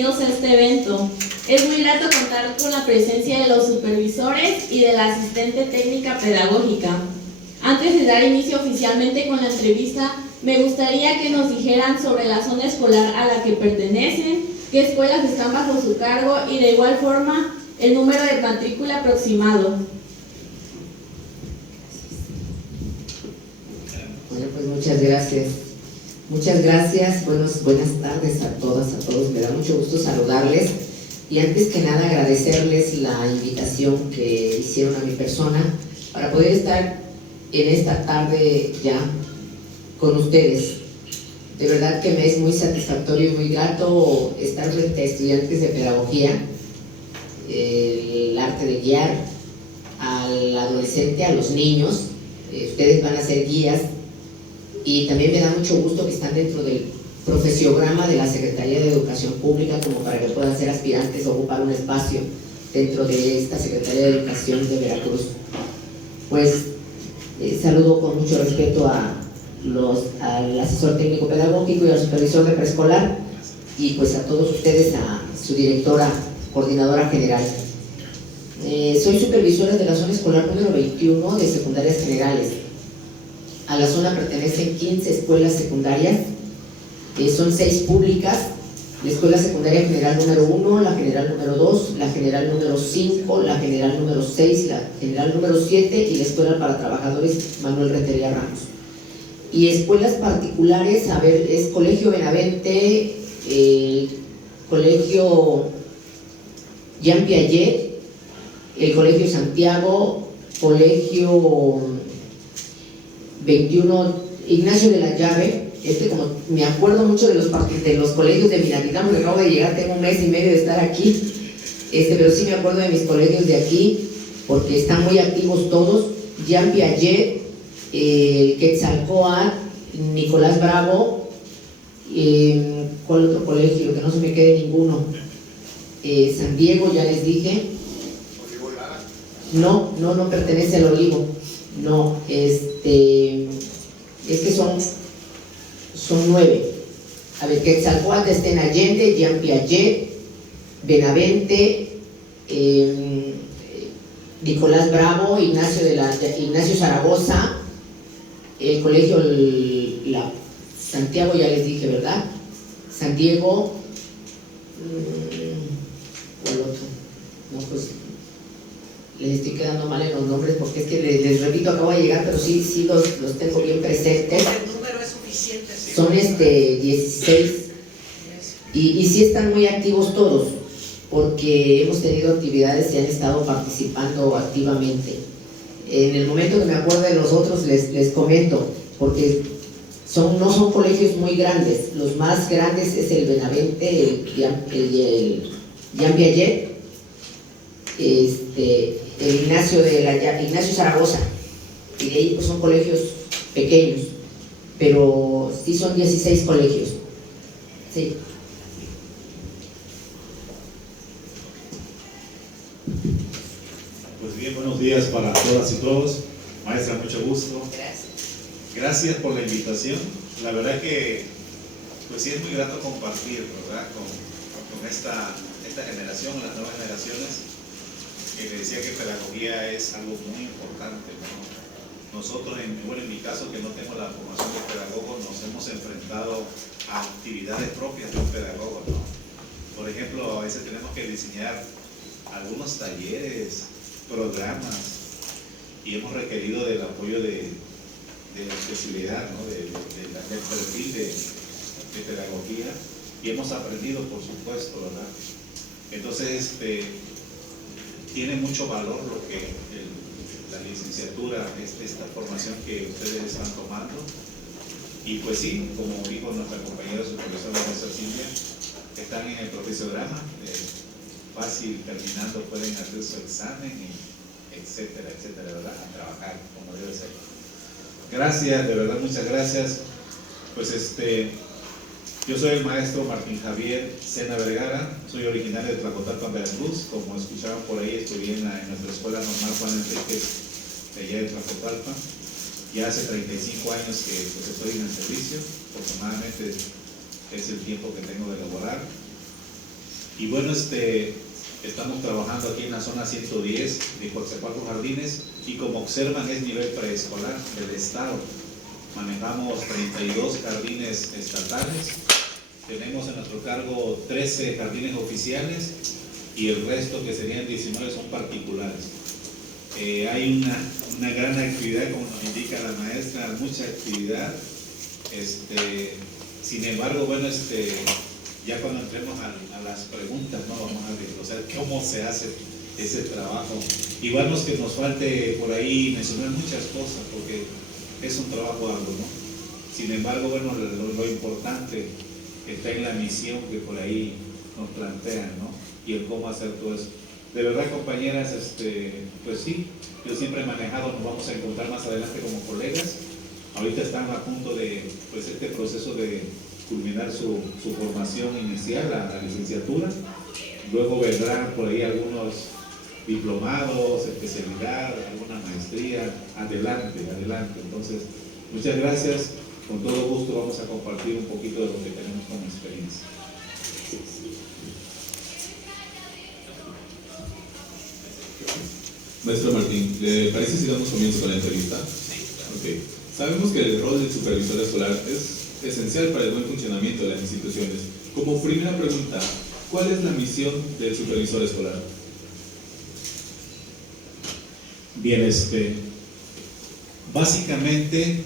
bienvenidos a este evento. Es muy grato contar con la presencia de los supervisores y de la asistente técnica pedagógica. Antes de dar inicio oficialmente con la entrevista, me gustaría que nos dijeran sobre la zona escolar a la que pertenecen, qué escuelas están bajo su cargo y de igual forma el número de matrícula aproximado. Bueno, pues muchas gracias. Muchas gracias, buenas tardes a todas, a todos. Me da mucho gusto saludarles y antes que nada agradecerles la invitación que hicieron a mi persona para poder estar en esta tarde ya con ustedes. De verdad que me es muy satisfactorio y muy grato estar frente a estudiantes de pedagogía, el arte de guiar al adolescente, a los niños. Ustedes van a ser guías. Y también me da mucho gusto que están dentro del profesiograma de la Secretaría de Educación Pública, como para que puedan ser aspirantes o ocupar un espacio dentro de esta Secretaría de Educación de Veracruz. Pues saludo con mucho respeto al asesor técnico pedagógico y al supervisor de preescolar y pues a todos ustedes, a su directora, coordinadora general. Soy supervisora de la zona escolar número 21 de secundarias generales. A la zona pertenecen 15 escuelas secundarias, son 6 públicas, la escuela secundaria general número 1, la general número 2, la general número 5, la general número 6, la general número 7 y la escuela para trabajadores Manuel Rentería Ramos. Y escuelas particulares, a ver, es Colegio Benavente, Colegio Jean Piaget, el Colegio Santiago, Colegio 21 Ignacio de la Llave. Como me acuerdo mucho de los colegios de Minatitlán, porque acabo de llegar, tengo un mes y medio de estar aquí, pero sí me acuerdo de mis colegios de aquí, porque están muy activos todos. Jean Piaget, Quetzalcóatl, Nicolás Bravo, ¿cuál otro colegio? Que no se me quede ninguno. San Diego, ya les dije. No pertenece al Olivo. No, es que son 9. A ver, Quetzalcóatl está en Allende, Jean Piaget, Benavente, Nicolás Bravo, Ignacio Zaragoza, el colegio Santiago, ya les dije, ¿verdad? San Diego, ¿cuál otro? No, pues les estoy quedando mal en los nombres porque es que les repito, acabo de llegar, pero sí los tengo bien presentes. El número es suficiente. ¿Sí? Son 16 y sí están muy activos todos, porque hemos tenido actividades y han estado participando activamente. En el momento que me acuerdo de los otros les comento, porque no son colegios muy grandes. Los más grandes es el Benavente, el Jean Piaget, el Ignacio Zaragoza, y de ahí pues son colegios pequeños, pero sí son 16 colegios. Sí. Pues bien, buenos días para todas y todos. Maestra, mucho gusto. Gracias por la invitación. La verdad que pues sí es muy grato compartir, ¿verdad? con esta generación, las nuevas generaciones. Que decía que pedagogía es algo muy importante, ¿no? Nosotros, en mi caso, que no tengo la formación de pedagogo, nos hemos enfrentado a actividades propias de un pedagogo, ¿no? Por ejemplo, a veces tenemos que diseñar algunos talleres, programas, y hemos requerido del apoyo de la especialidad, ¿no? del perfil de pedagogía, y hemos aprendido, por supuesto, ¿verdad? Entonces, tiene mucho valor lo que la licenciatura, esta formación que ustedes están tomando. Y pues sí, como dijo nuestra compañera supervisora, la maestra Silvia, están en el profesiograma, fácil, terminando pueden hacer su examen, y etcétera, ¿verdad? A trabajar como debe ser. Gracias, de verdad, muchas gracias. Pues yo soy el maestro Martín Javier Sena Vergara, soy originario de Tlacotalpan, Veracruz. Como escucharon por ahí, estudié en nuestra escuela normal Juan Enríquez de allá de Tlacotalpan. Ya hace 35 años que pues, estoy en el servicio, afortunadamente es el tiempo que tengo de laborar. Y bueno, estamos trabajando aquí en la zona 110 de Coatzacoalcos Jardines y como observan es nivel preescolar del estado. Manejamos 32 jardines estatales, tenemos en nuestro cargo 13 jardines oficiales y el resto, que serían 19, son particulares. Hay una gran actividad, como nos indica la maestra, mucha actividad. Sin embargo, bueno, ya cuando entremos a las preguntas, ¿no? Vamos a desglosar cómo se hace ese trabajo. Igual no es que nos falte por ahí mencionar muchas cosas, porque es un trabajo arduo, ¿no? Sin embargo, bueno, lo importante está en la misión que por ahí nos plantean, ¿no? Y el cómo hacer todo eso. De verdad, compañeras, pues sí, yo siempre he manejado, nos vamos a encontrar más adelante como colegas. Ahorita están a punto de, pues, este proceso de culminar su formación inicial, la licenciatura. Luego vendrán por ahí algunos diplomados, especialidad, alguna maestría. Adelante. Entonces, muchas gracias. Con todo gusto vamos a compartir un poquito de lo que tenemos como experiencia. Maestro Martín, ¿le parece si damos comienzo con la entrevista? Sí, claro. Okay. Sabemos que el rol del supervisor escolar es esencial para el buen funcionamiento de las instituciones. Como primera pregunta, ¿cuál es la misión del supervisor escolar? Bien, básicamente,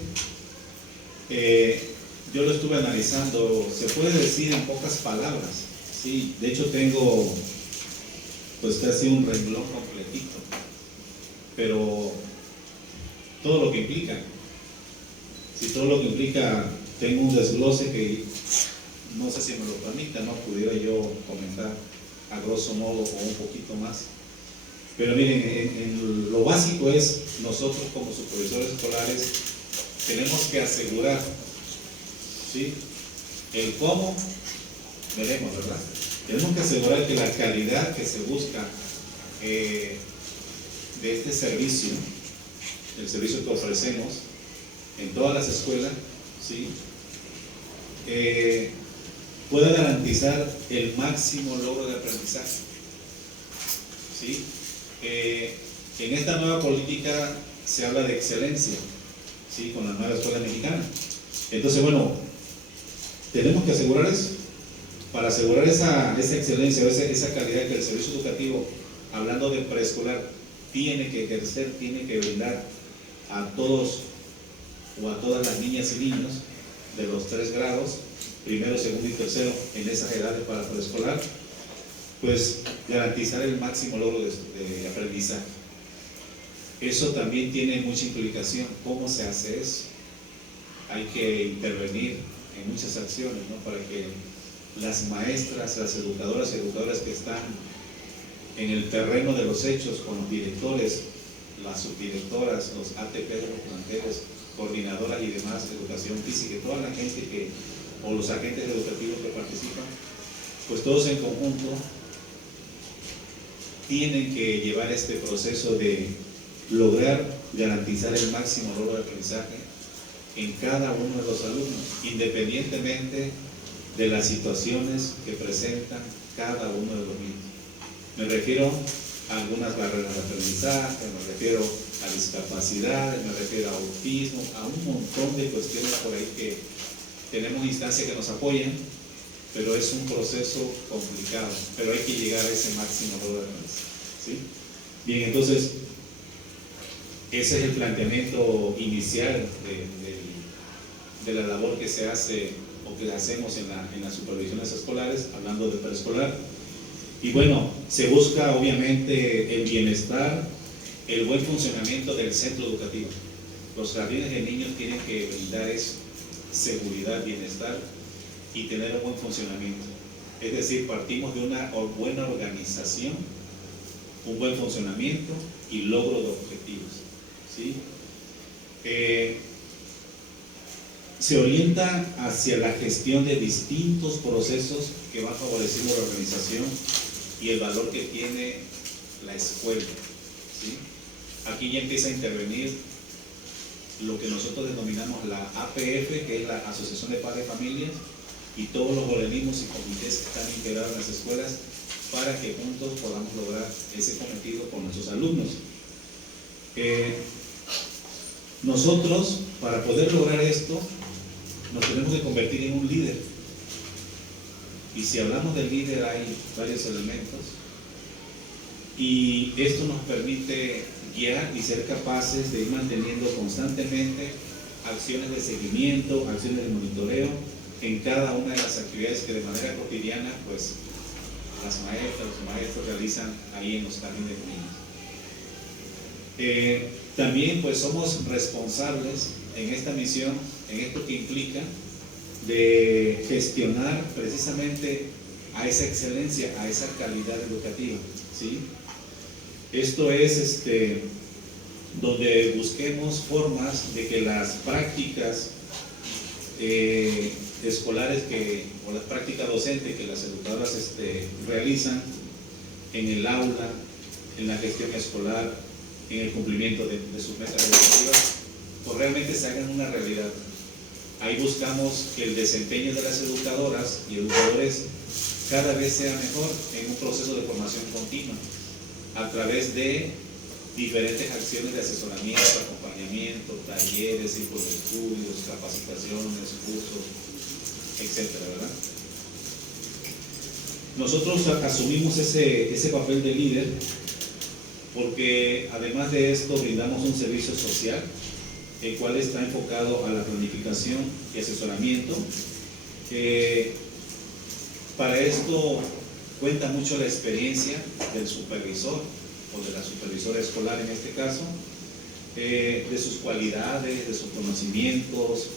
yo lo estuve analizando, se puede decir en pocas palabras, ¿sí? De hecho tengo pues casi un renglón completito, pero todo lo que implica, todo lo que implica, tengo un desglose que no sé si me lo permita, no pudiera yo comentar a grosso modo o un poquito más. Pero miren, en lo básico es, nosotros como supervisores escolares tenemos que asegurar, ¿sí? El cómo, veremos, ¿verdad? Tenemos que asegurar que la calidad que se busca de este servicio, el servicio que ofrecemos en todas las escuelas, ¿sí? Pueda garantizar el máximo logro de aprendizaje, ¿sí? En esta nueva política se habla de excelencia, ¿sí? Con la nueva escuela mexicana. Entonces, bueno, tenemos que asegurar eso. Para asegurar esa excelencia, esa calidad que el servicio educativo, hablando de preescolar, tiene que ejercer, tiene que brindar a todos o a todas las niñas y niños de los 3 grados, primero, segundo y tercero, en esas edades para preescolar, pues garantizar el máximo logro de aprendizaje. Eso también tiene mucha implicación. ¿Cómo se hace eso? Hay que intervenir en muchas acciones, ¿no? Para que las maestras, las educadoras y educadoras que están en el terreno de los hechos con los directores, las subdirectoras, los ATP de los planteles, coordinadoras y demás, educación física, y toda la gente o los agentes educativos que participan, pues todos en conjunto tienen que llevar este proceso de lograr garantizar el máximo logro de aprendizaje en cada uno de los alumnos, independientemente de las situaciones que presentan cada uno de los niños. Me refiero a algunas barreras de aprendizaje, me refiero a discapacidad, me refiero a autismo, a un montón de cuestiones por ahí que tenemos instancias que nos apoyan, pero es un proceso complicado, pero hay que llegar a ese máximo logro de aprendizaje, ¿sí? Bien, entonces, ese es el planteamiento inicial de la labor que se hace o que hacemos en las supervisiones escolares, hablando de preescolar. Y bueno, se busca obviamente el bienestar, el buen funcionamiento del centro educativo. Los jardines de niños tienen que brindar eso, seguridad, bienestar y tener un buen funcionamiento. Es decir, partimos de una buena organización, un buen funcionamiento y logro de objetivos, ¿sí? Se orienta hacia la gestión de distintos procesos que van favoreciendo la organización y el valor que tiene la escuela, ¿sí? Aquí ya empieza a intervenir lo que nosotros denominamos la APF, que es la Asociación de Padres de Familias, y todos los organismos y comités que están integrados en las escuelas para que juntos podamos lograr ese cometido con nuestros alumnos. Nosotros, para poder lograr esto, nos tenemos que convertir en un líder. Y si hablamos del líder, hay varios elementos. Y esto nos permite guiar y ser capaces de ir manteniendo constantemente acciones de seguimiento, acciones de monitoreo en cada una de las actividades que de manera cotidiana, pues, las maestras, los maestros realizan ahí en los jardines de niños. También, pues, somos responsables en esta misión, en esto que implica de gestionar precisamente a esa excelencia, a esa calidad educativa, ¿sí? Esto es donde busquemos formas de que las prácticas escolares o las prácticas docentes que las educadoras realizan en el aula, en la gestión escolar, en el cumplimiento de sus metas educativas, pues realmente se hagan una realidad. Ahí buscamos que el desempeño de las educadoras y educadores cada vez sea mejor en un proceso de formación continua, a través de diferentes acciones de asesoramiento, acompañamiento, talleres, círculos de estudios, capacitaciones, cursos, etcétera, ¿verdad? Nosotros asumimos ese papel de líder porque además de esto brindamos un servicio social, el cual está enfocado a la planificación y asesoramiento. Para esto cuenta mucho la experiencia del supervisor o de la supervisora escolar en este caso, de sus cualidades, de sus conocimientos,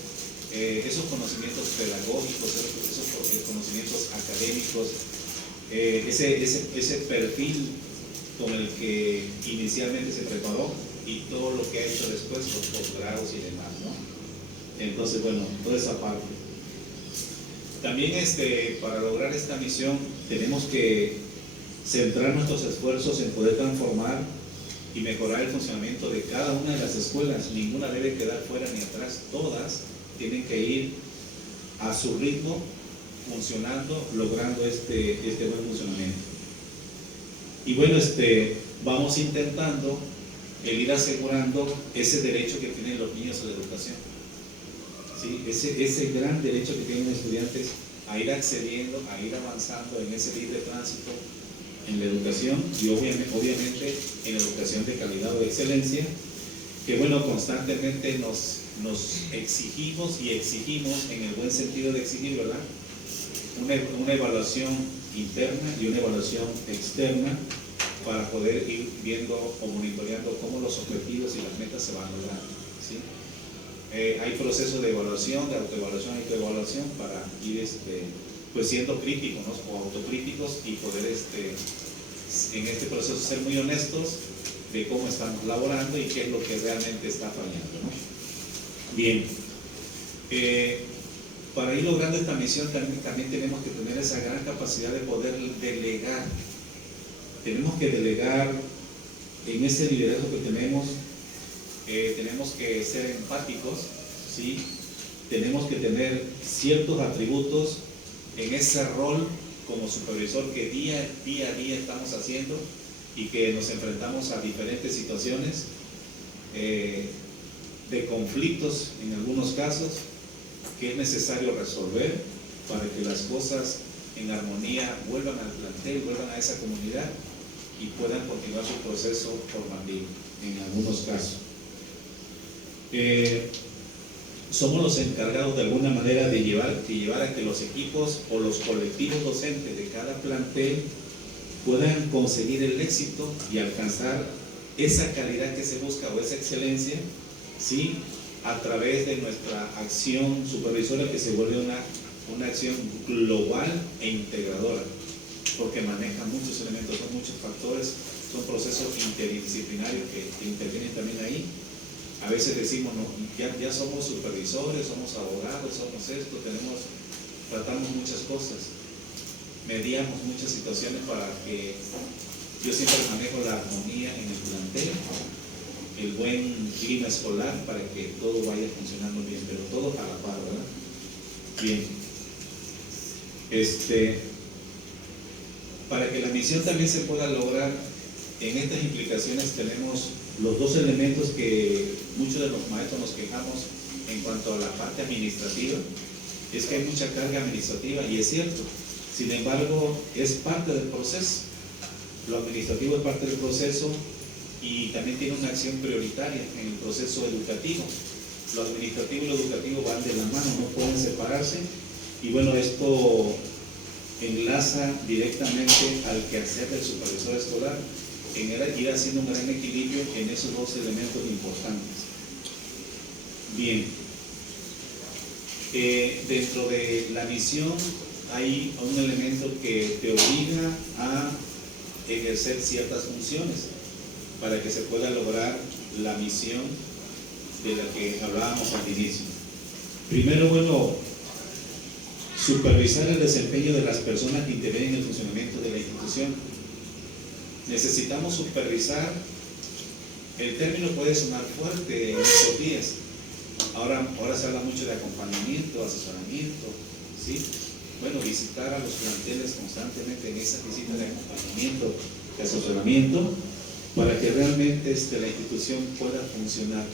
esos conocimientos pedagógicos, esos conocimientos académicos, ese perfil con el que inicialmente se preparó y todo lo que ha hecho después, los posgrados y demás, ¿no? Entonces, bueno, toda esa parte. También para lograr esta misión tenemos que centrar nuestros esfuerzos en poder transformar y mejorar el funcionamiento de cada una de las escuelas. Ninguna debe quedar fuera ni atrás, todas tienen que ir a su ritmo, funcionando, logrando este buen funcionamiento. Y bueno, vamos intentando el ir asegurando ese derecho que tienen los niños a la educación, ¿sí? Ese gran derecho que tienen los estudiantes a ir accediendo, a ir avanzando en ese libre tránsito en la educación y obviamente en la educación de calidad o de excelencia, que bueno, constantemente nos exigimos y exigimos en el buen sentido de exigir, ¿verdad? Una evaluación interna y una evaluación externa para poder ir viendo o monitoreando cómo los objetivos y las metas se van logrando, ¿sí? Hay procesos de evaluación, de autoevaluación y autoevaluación para ir pues siendo críticos, ¿no? O autocríticos y poder en este proceso ser muy honestos de cómo estamos laborando y qué es lo que realmente está fallando, ¿no? Bien, para ir logrando esta misión también tenemos que tener esa gran capacidad de poder delegar. Tenemos que delegar en ese liderazgo que tenemos que ser empáticos, ¿sí? Tenemos que tener ciertos atributos en ese rol como supervisor que día a día estamos haciendo y que nos enfrentamos a diferentes situaciones de conflictos en algunos casos que es necesario resolver para que las cosas en armonía vuelvan al plantel, vuelvan a esa comunidad y puedan continuar su proceso formativo en algunos casos. Somos los encargados de alguna manera de llevar a que los equipos o los colectivos docentes de cada plantel puedan conseguir el éxito y alcanzar esa calidad que se busca o esa excelencia, ¿sí? A través de nuestra acción supervisora que se vuelve una acción global e integradora, porque maneja muchos elementos, son muchos factores, son procesos interdisciplinarios que intervienen también ahí. A veces decimos, no, ya somos supervisores, somos abogados, somos esto, tratamos muchas cosas, mediamos muchas situaciones para que yo siempre manejo la armonía en el plantel, el buen clima escolar para que todo vaya funcionando bien, pero todo a la par, ¿verdad? Bien. Para que la misión también se pueda lograr, en estas implicaciones tenemos los dos elementos que muchos de los maestros nos quejamos en cuanto a la parte administrativa, es que hay mucha carga administrativa, y es cierto. Sin embargo, es parte del proceso. Lo administrativo es parte del proceso y también tiene una acción prioritaria en el proceso educativo. Lo administrativo y lo educativo van de la mano, no pueden separarse. Y bueno, esto enlaza directamente al quehacer del supervisor escolar, en ir haciendo un gran equilibrio en esos dos elementos importantes. Bien, dentro de la misión hay un elemento que te obliga a ejercer ciertas funciones para que se pueda lograr la misión de la que hablábamos al inicio. Primero, bueno, supervisar el desempeño de las personas que intervienen en el funcionamiento de la institución. Necesitamos supervisar, el término puede sonar fuerte en estos días. Ahora se habla mucho de acompañamiento, asesoramiento, ¿sí? Bueno, visitar a los planteles constantemente en esa visita de acompañamiento, de asesoramiento, para que realmente la institución pueda funcionar,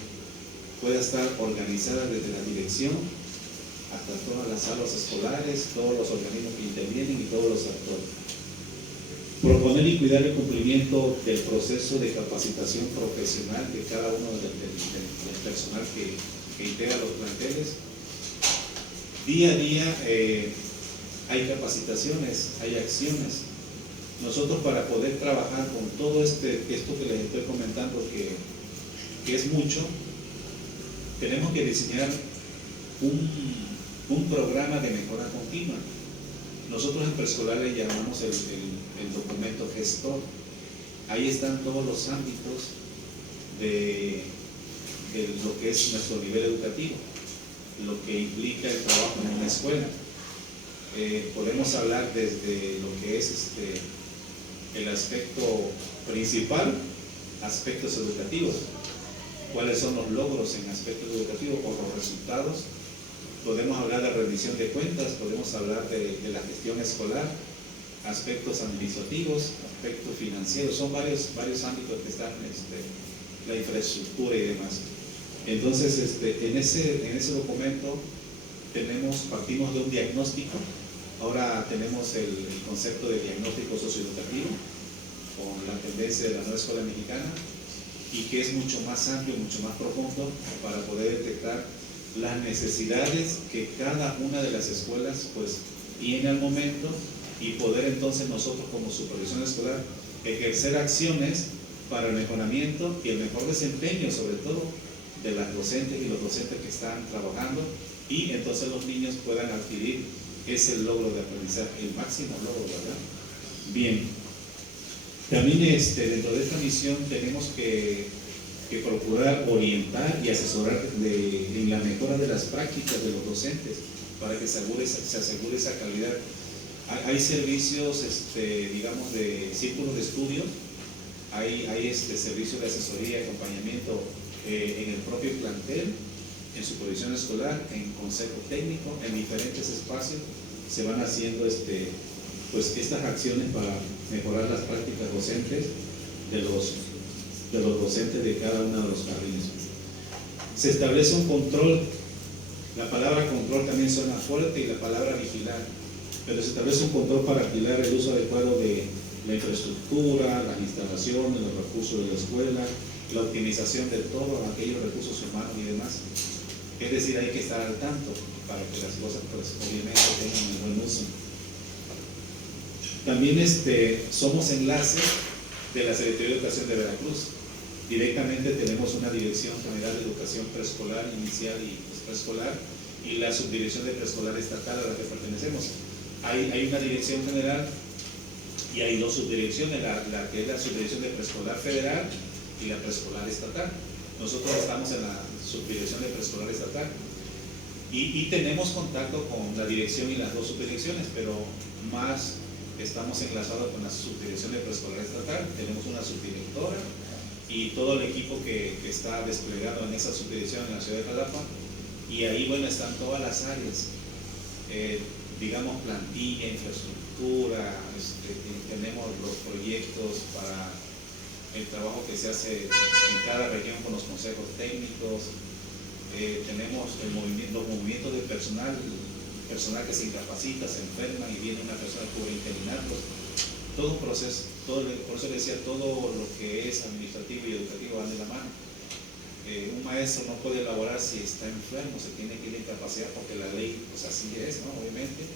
pueda estar organizada desde la dirección hasta todas las salas escolares, todos los organismos que intervienen y todos los actores. Proponer y cuidar el cumplimiento del proceso de capacitación profesional de cada uno del personal que integra los planteles. Día a día hay capacitaciones, hay acciones. Nosotros, para poder trabajar con todo esto que les estoy comentando, que es mucho, tenemos que diseñar un programa de mejora continua. Nosotros en preescolar le llamamos el documento gestor. Ahí están todos los ámbitos de lo que es nuestro nivel educativo, lo que implica el trabajo en una escuela. Podemos hablar desde lo que es el aspecto principal, aspectos educativos, cuáles son los logros en aspectos educativos o los resultados. Podemos hablar de rendición de cuentas, podemos hablar de la gestión escolar, aspectos administrativos, aspectos financieros, son varios ámbitos que están, la infraestructura y demás. Entonces, en ese documento partimos de un diagnóstico. Ahora tenemos el concepto de diagnóstico socioeducativo con la tendencia de la nueva escuela mexicana, y que es mucho más amplio, mucho más profundo, para poder detectar las necesidades que cada una de las escuelas pues tiene al momento, y poder entonces nosotros como supervisión escolar ejercer acciones para el mejoramiento y el mejor desempeño, sobre todo de las docentes y los docentes que están trabajando, y entonces los niños puedan adquirir ese logro de aprendizaje, el máximo logro, ¿verdad? Bien, también dentro de esta misión tenemos que procurar orientar y asesorar en la mejora de las prácticas de los docentes, para que se asegure esa calidad. Hay servicios, digamos, de círculos de estudio, hay servicios de asesoría y acompañamiento en el propio plantel, en supervisión escolar, en consejo técnico, en diferentes espacios se van haciendo pues estas acciones para mejorar las prácticas docentes de los docentes de cada uno de los jardines. Se establece un control. La palabra control también suena fuerte, y la palabra vigilar, pero se establece un control para vigilar el uso adecuado de la infraestructura, las instalaciones, los recursos de la escuela, la optimización de todos aquellos recursos humanos y demás. Es decir, hay que estar al tanto para que las cosas pues obviamente tengan un buen uso. También somos enlace de la Secretaría de Educación de Veracruz. Directamente tenemos una Dirección General de Educación Preescolar, Inicial y Preescolar, y la Subdirección de Preescolar Estatal a la que pertenecemos. Hay una Dirección General y hay dos subdirecciones, la que es la Subdirección de Preescolar Federal y la Preescolar Estatal. Nosotros estamos en la Subdirección de Preescolar Estatal y tenemos contacto con la dirección y las dos subdirecciones, pero más estamos enlazados con la Subdirección de Preescolar Estatal. Tenemos una subdirectora y todo el equipo que está desplegado en esa subdirección en la ciudad de Jalapa, y ahí, bueno, están todas las áreas, digamos, plantilla, infraestructura, trabajo que se hace en cada región con los consejos técnicos. Tenemos los movimientos de personal que se incapacita, se enferma y viene una persona por interinato. Todo un proceso, por eso le decía, todo lo que es administrativo y educativo van de la mano. Un maestro no puede elaborar si está enfermo, se tiene que ir a incapacidad porque la ley pues así es, ¿no? Obviamente.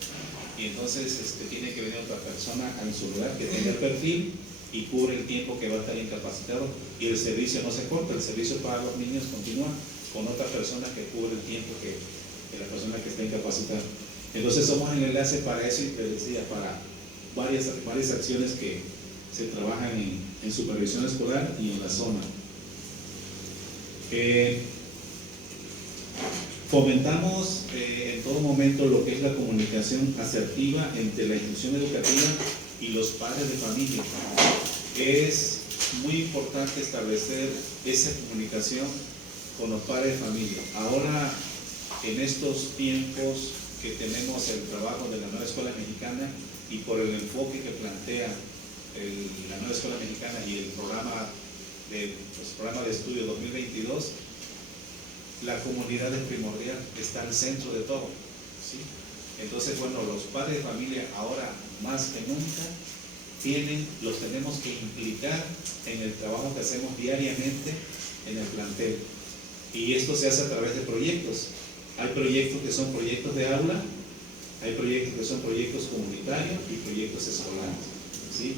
Y entonces tiene que venir otra persona en su lugar que tenga el perfil y cubre el tiempo que va a estar incapacitado, y el servicio no se corta, el servicio para los niños continúa con otra persona que cubre el tiempo que la persona que está incapacitada. Entonces somos el enlace para eso, y te decía, para varias acciones que se trabajan en supervisión escolar y en la zona. Fomentamos en todo momento lo que es la comunicación asertiva entre la institución educativa y los padres de familia. Es muy importante establecer esa comunicación con los padres de familia. Ahora, en estos tiempos que tenemos el trabajo de la nueva escuela mexicana y por el enfoque que plantea la nueva escuela mexicana y el programa de estudio 2022, la comunidad es primordial, está al centro de todo, ¿sí? Entonces, bueno, los padres de familia ahora más que nunca los tenemos que implicar en el trabajo que hacemos diariamente en el plantel, y esto se hace a través de proyectos. Hay proyectos que son proyectos de aula, hay proyectos que son proyectos comunitarios y proyectos escolares, ¿sí?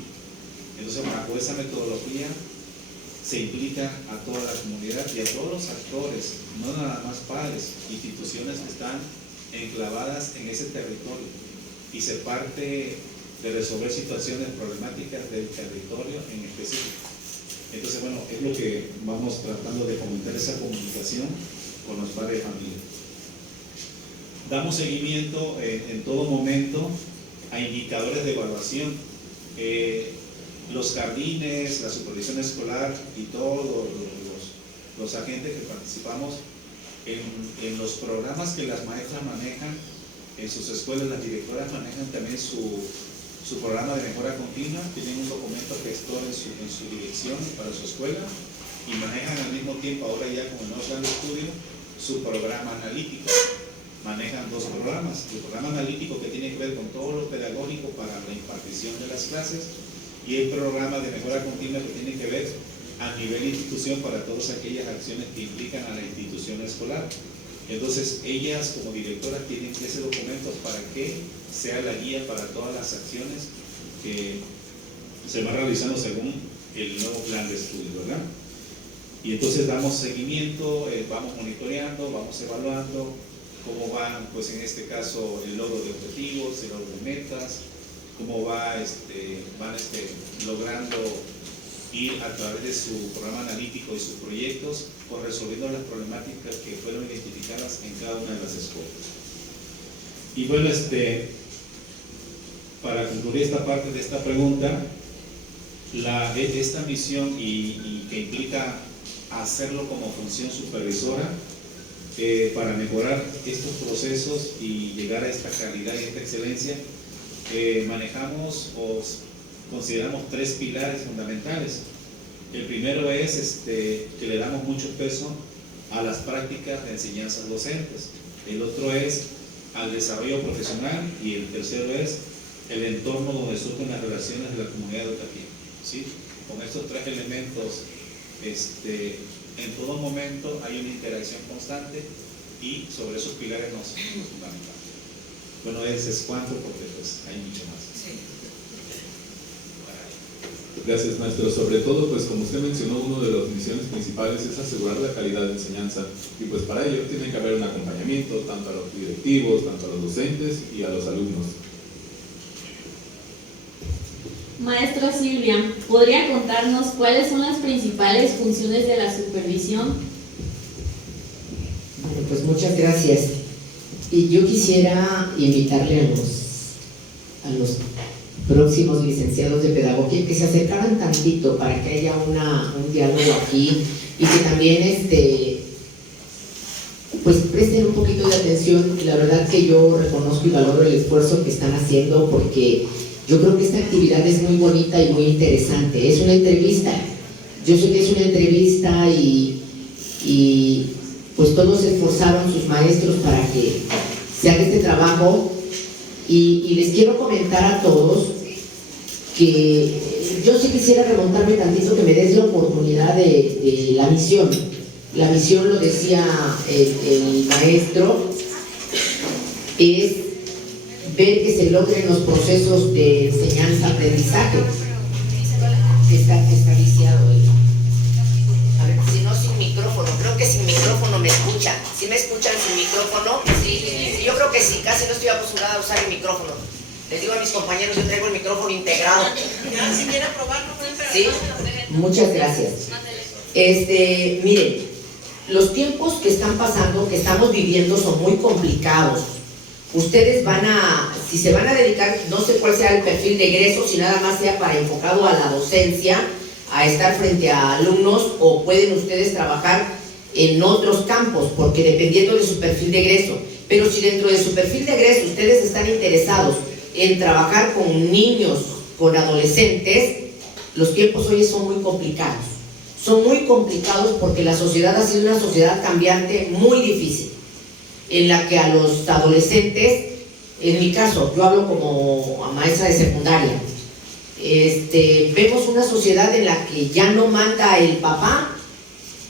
Entonces, bajo esa metodología se implica a toda la comunidad y a todos los actores, no nada más padres, instituciones que están enclavadas en ese territorio, y se parte de resolver situaciones problemáticas del territorio en específico. Entonces, bueno, es lo que vamos tratando de fomentar, esa comunicación con los padres de familia. Damos seguimiento en todo momento a indicadores de evaluación. Los jardines, la supervisión escolar y todos los agentes que participamos en los programas que las maestras manejan en sus escuelas, las directoras manejan también su programa de mejora continua, tienen un documento gestor en su dirección para su escuela, y manejan al mismo tiempo, ahora ya con el nuevo plan de estudio, su programa analítico. Manejan dos programas: el programa analítico, que tiene que ver con todo lo pedagógico para la impartición de las clases, y el programa de mejora continua, que tiene que ver a nivel institución para todas aquellas acciones que implican a la institución escolar. Entonces, ellas como directoras tienen ese documento para que sea la guía para todas las acciones que se van realizando según el nuevo plan de estudio, ¿verdad? Y entonces damos seguimiento, vamos monitoreando, vamos evaluando cómo van, pues en este caso, el logro de objetivos, el logro de metas, cómo van logrando ir a través de su programa analítico y sus proyectos, pues resolviendo las problemáticas que fueron identificadas en cada una de las escuelas. Y bueno, para concluir esta parte de esta pregunta, esta misión y que implica hacerlo como función supervisora, para mejorar estos procesos y llegar a esta calidad y esta excelencia, manejamos o consideramos tres pilares fundamentales. El primero es que le damos mucho peso a las prácticas de enseñanzas docentes. El otro es al desarrollo profesional, y el tercero es el entorno donde surgen las relaciones de la comunidad educativa, ¿sí? Con estos tres elementos, en todo momento hay una interacción constante, y sobre esos pilares nos fundamentamos. Bueno, ese es cuanto, porque pues hay mucho más. Gracias, maestro. Sobre todo, pues como usted mencionó, una de las misiones principales es asegurar la calidad de enseñanza, y pues para ello tiene que haber un acompañamiento tanto a los directivos, tanto a los docentes y a los alumnos. Maestra Silvia, ¿podría contarnos cuáles son las principales funciones de la supervisión? Bueno, pues muchas gracias. Y yo quisiera invitarle a los próximos licenciados de pedagogía que se acercaran tantito para que haya un diálogo aquí, y que también pues presten un poquito de atención. La verdad que yo reconozco y valoro el esfuerzo que están haciendo, porque yo creo que esta actividad es muy bonita y muy interesante. Es una entrevista, Yo sé que es una entrevista y pues todos se esforzaron sus maestros para que se haga este trabajo y les quiero comentar a todos que yo sí quisiera remontarme tantito, que me des la oportunidad de la misión. La misión, lo decía el maestro, es ver que se logren los procesos de enseñanza-aprendizaje. Está viciado ahí. A ver, si no, sin micrófono. Creo que sin micrófono me escuchan. ¿Sí me escuchan sin micrófono? Sí, yo creo que sí. Casi no estoy acostumbrada a usar el micrófono. Les digo a mis compañeros, yo traigo el micrófono integrado. Ya, si quiere probarlo, ¿Sí? Muchas gracias. Miren, los tiempos que están pasando, que estamos viviendo, son muy complicados. Ustedes si se van a dedicar, no sé cuál sea el perfil de egreso, si nada más sea para enfocado a la docencia, a estar frente a alumnos, o pueden ustedes trabajar en otros campos, porque dependiendo de su perfil de egreso. Pero si dentro de su perfil de egreso ustedes están interesados en trabajar con niños, con adolescentes, los tiempos hoy son muy complicados. Son muy complicados porque la sociedad ha sido una sociedad cambiante muy difícil, en la que a los adolescentes, en mi caso, yo hablo como maestra de secundaria, vemos una sociedad en la que ya no manda el papá,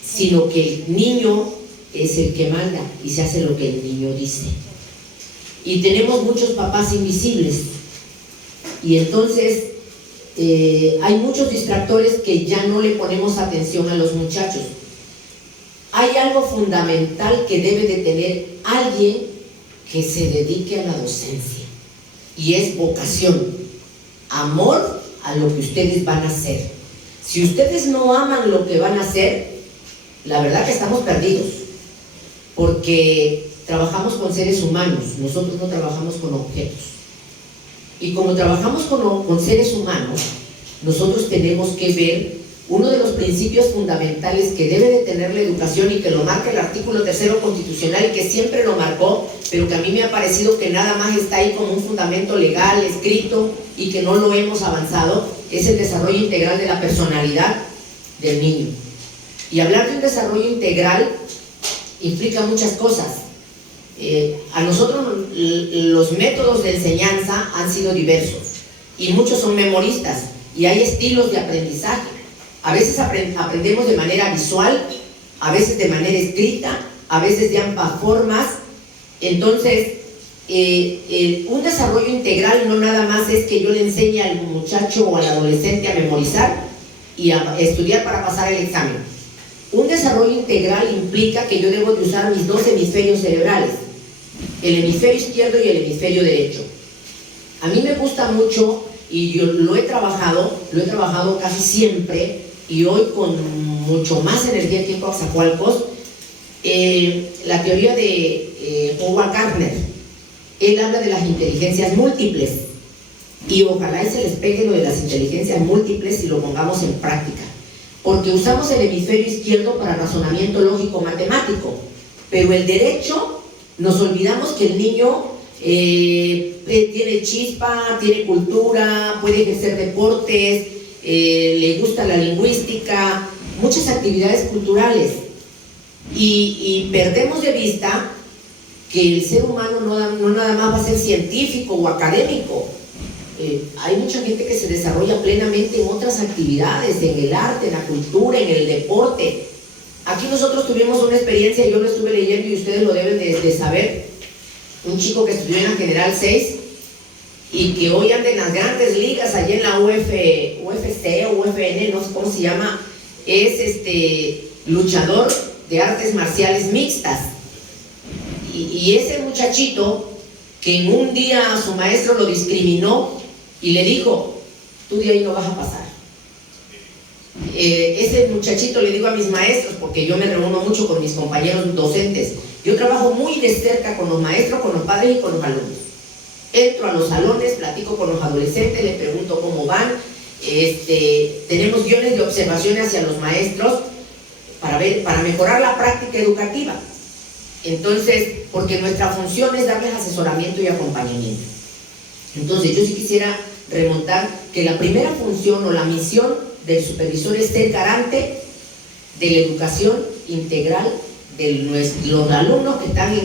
sino que el niño es el que manda y se hace lo que el niño dice. Y tenemos muchos papás invisibles, y entonces hay muchos distractores que ya no le ponemos atención a los muchachos. Hay algo fundamental que debe de tener alguien que se dedique a la docencia, y es vocación, amor a lo que ustedes van a hacer. Si ustedes no aman lo que van a hacer, la verdad que estamos perdidos, porque trabajamos con seres humanos, nosotros no trabajamos con objetos. Y como trabajamos con seres humanos, nosotros tenemos que ver uno de los principios fundamentales que debe de tener la educación, y que lo marca el artículo 3º constitucional, y que siempre lo marcó, pero que a mí me ha parecido que nada más está ahí como un fundamento legal, escrito, y que no lo hemos avanzado, es el desarrollo integral de la personalidad del niño. Y hablar de un desarrollo integral implica muchas cosas. A nosotros los métodos de enseñanza han sido diversos, y muchos son memoristas, y hay estilos de aprendizaje. A veces aprendemos de manera visual, a veces de manera escrita, a veces de ambas formas. Entonces, un desarrollo integral no nada más es que yo le enseñe al muchacho o al adolescente a memorizar y a estudiar para pasar el examen. Un desarrollo integral implica que yo debo de usar mis dos hemisferios cerebrales, el hemisferio izquierdo y el hemisferio derecho. A mí me gusta mucho, y yo lo he trabajado casi siempre, y hoy con mucho más energía que en Coatzacoalcos, la teoría de Howard Gardner. Él habla de las inteligencias múltiples, y ojalá y se les pegue lo de las inteligencias múltiples y lo pongamos en práctica, porque usamos el hemisferio izquierdo para razonamiento lógico matemático, pero el derecho nos olvidamos que el niño tiene chispa, tiene cultura, puede ejercer deportes, le gusta la lingüística, muchas actividades culturales, y perdemos de vista que el ser humano no nada más va a ser científico o académico. Hay mucha gente que se desarrolla plenamente en otras actividades, en el arte, en la cultura, en el deporte. Aquí nosotros tuvimos una experiencia, yo lo estuve leyendo y ustedes lo deben de saber. Un chico que estudió en la General 6 y que hoy anda en las grandes ligas allá en la UFC o UFN, no sé cómo se llama, es luchador de artes marciales mixtas. Y ese muchachito, que en un día su maestro lo discriminó y le dijo, tú de ahí no vas a pasar. Ese muchachito, le digo a mis maestros, porque yo me reúno mucho con mis compañeros docentes, yo trabajo muy de cerca con los maestros, con los padres y con los alumnos. Entro a los salones, platico con los adolescentes, les pregunto cómo van, tenemos guiones de observaciones hacia los maestros para mejorar la práctica educativa. Entonces, porque nuestra función es darles asesoramiento y acompañamiento. Entonces, yo sí quisiera remontar que la primera función o la misión del supervisor es ser garante de la educación integral de los alumnos que están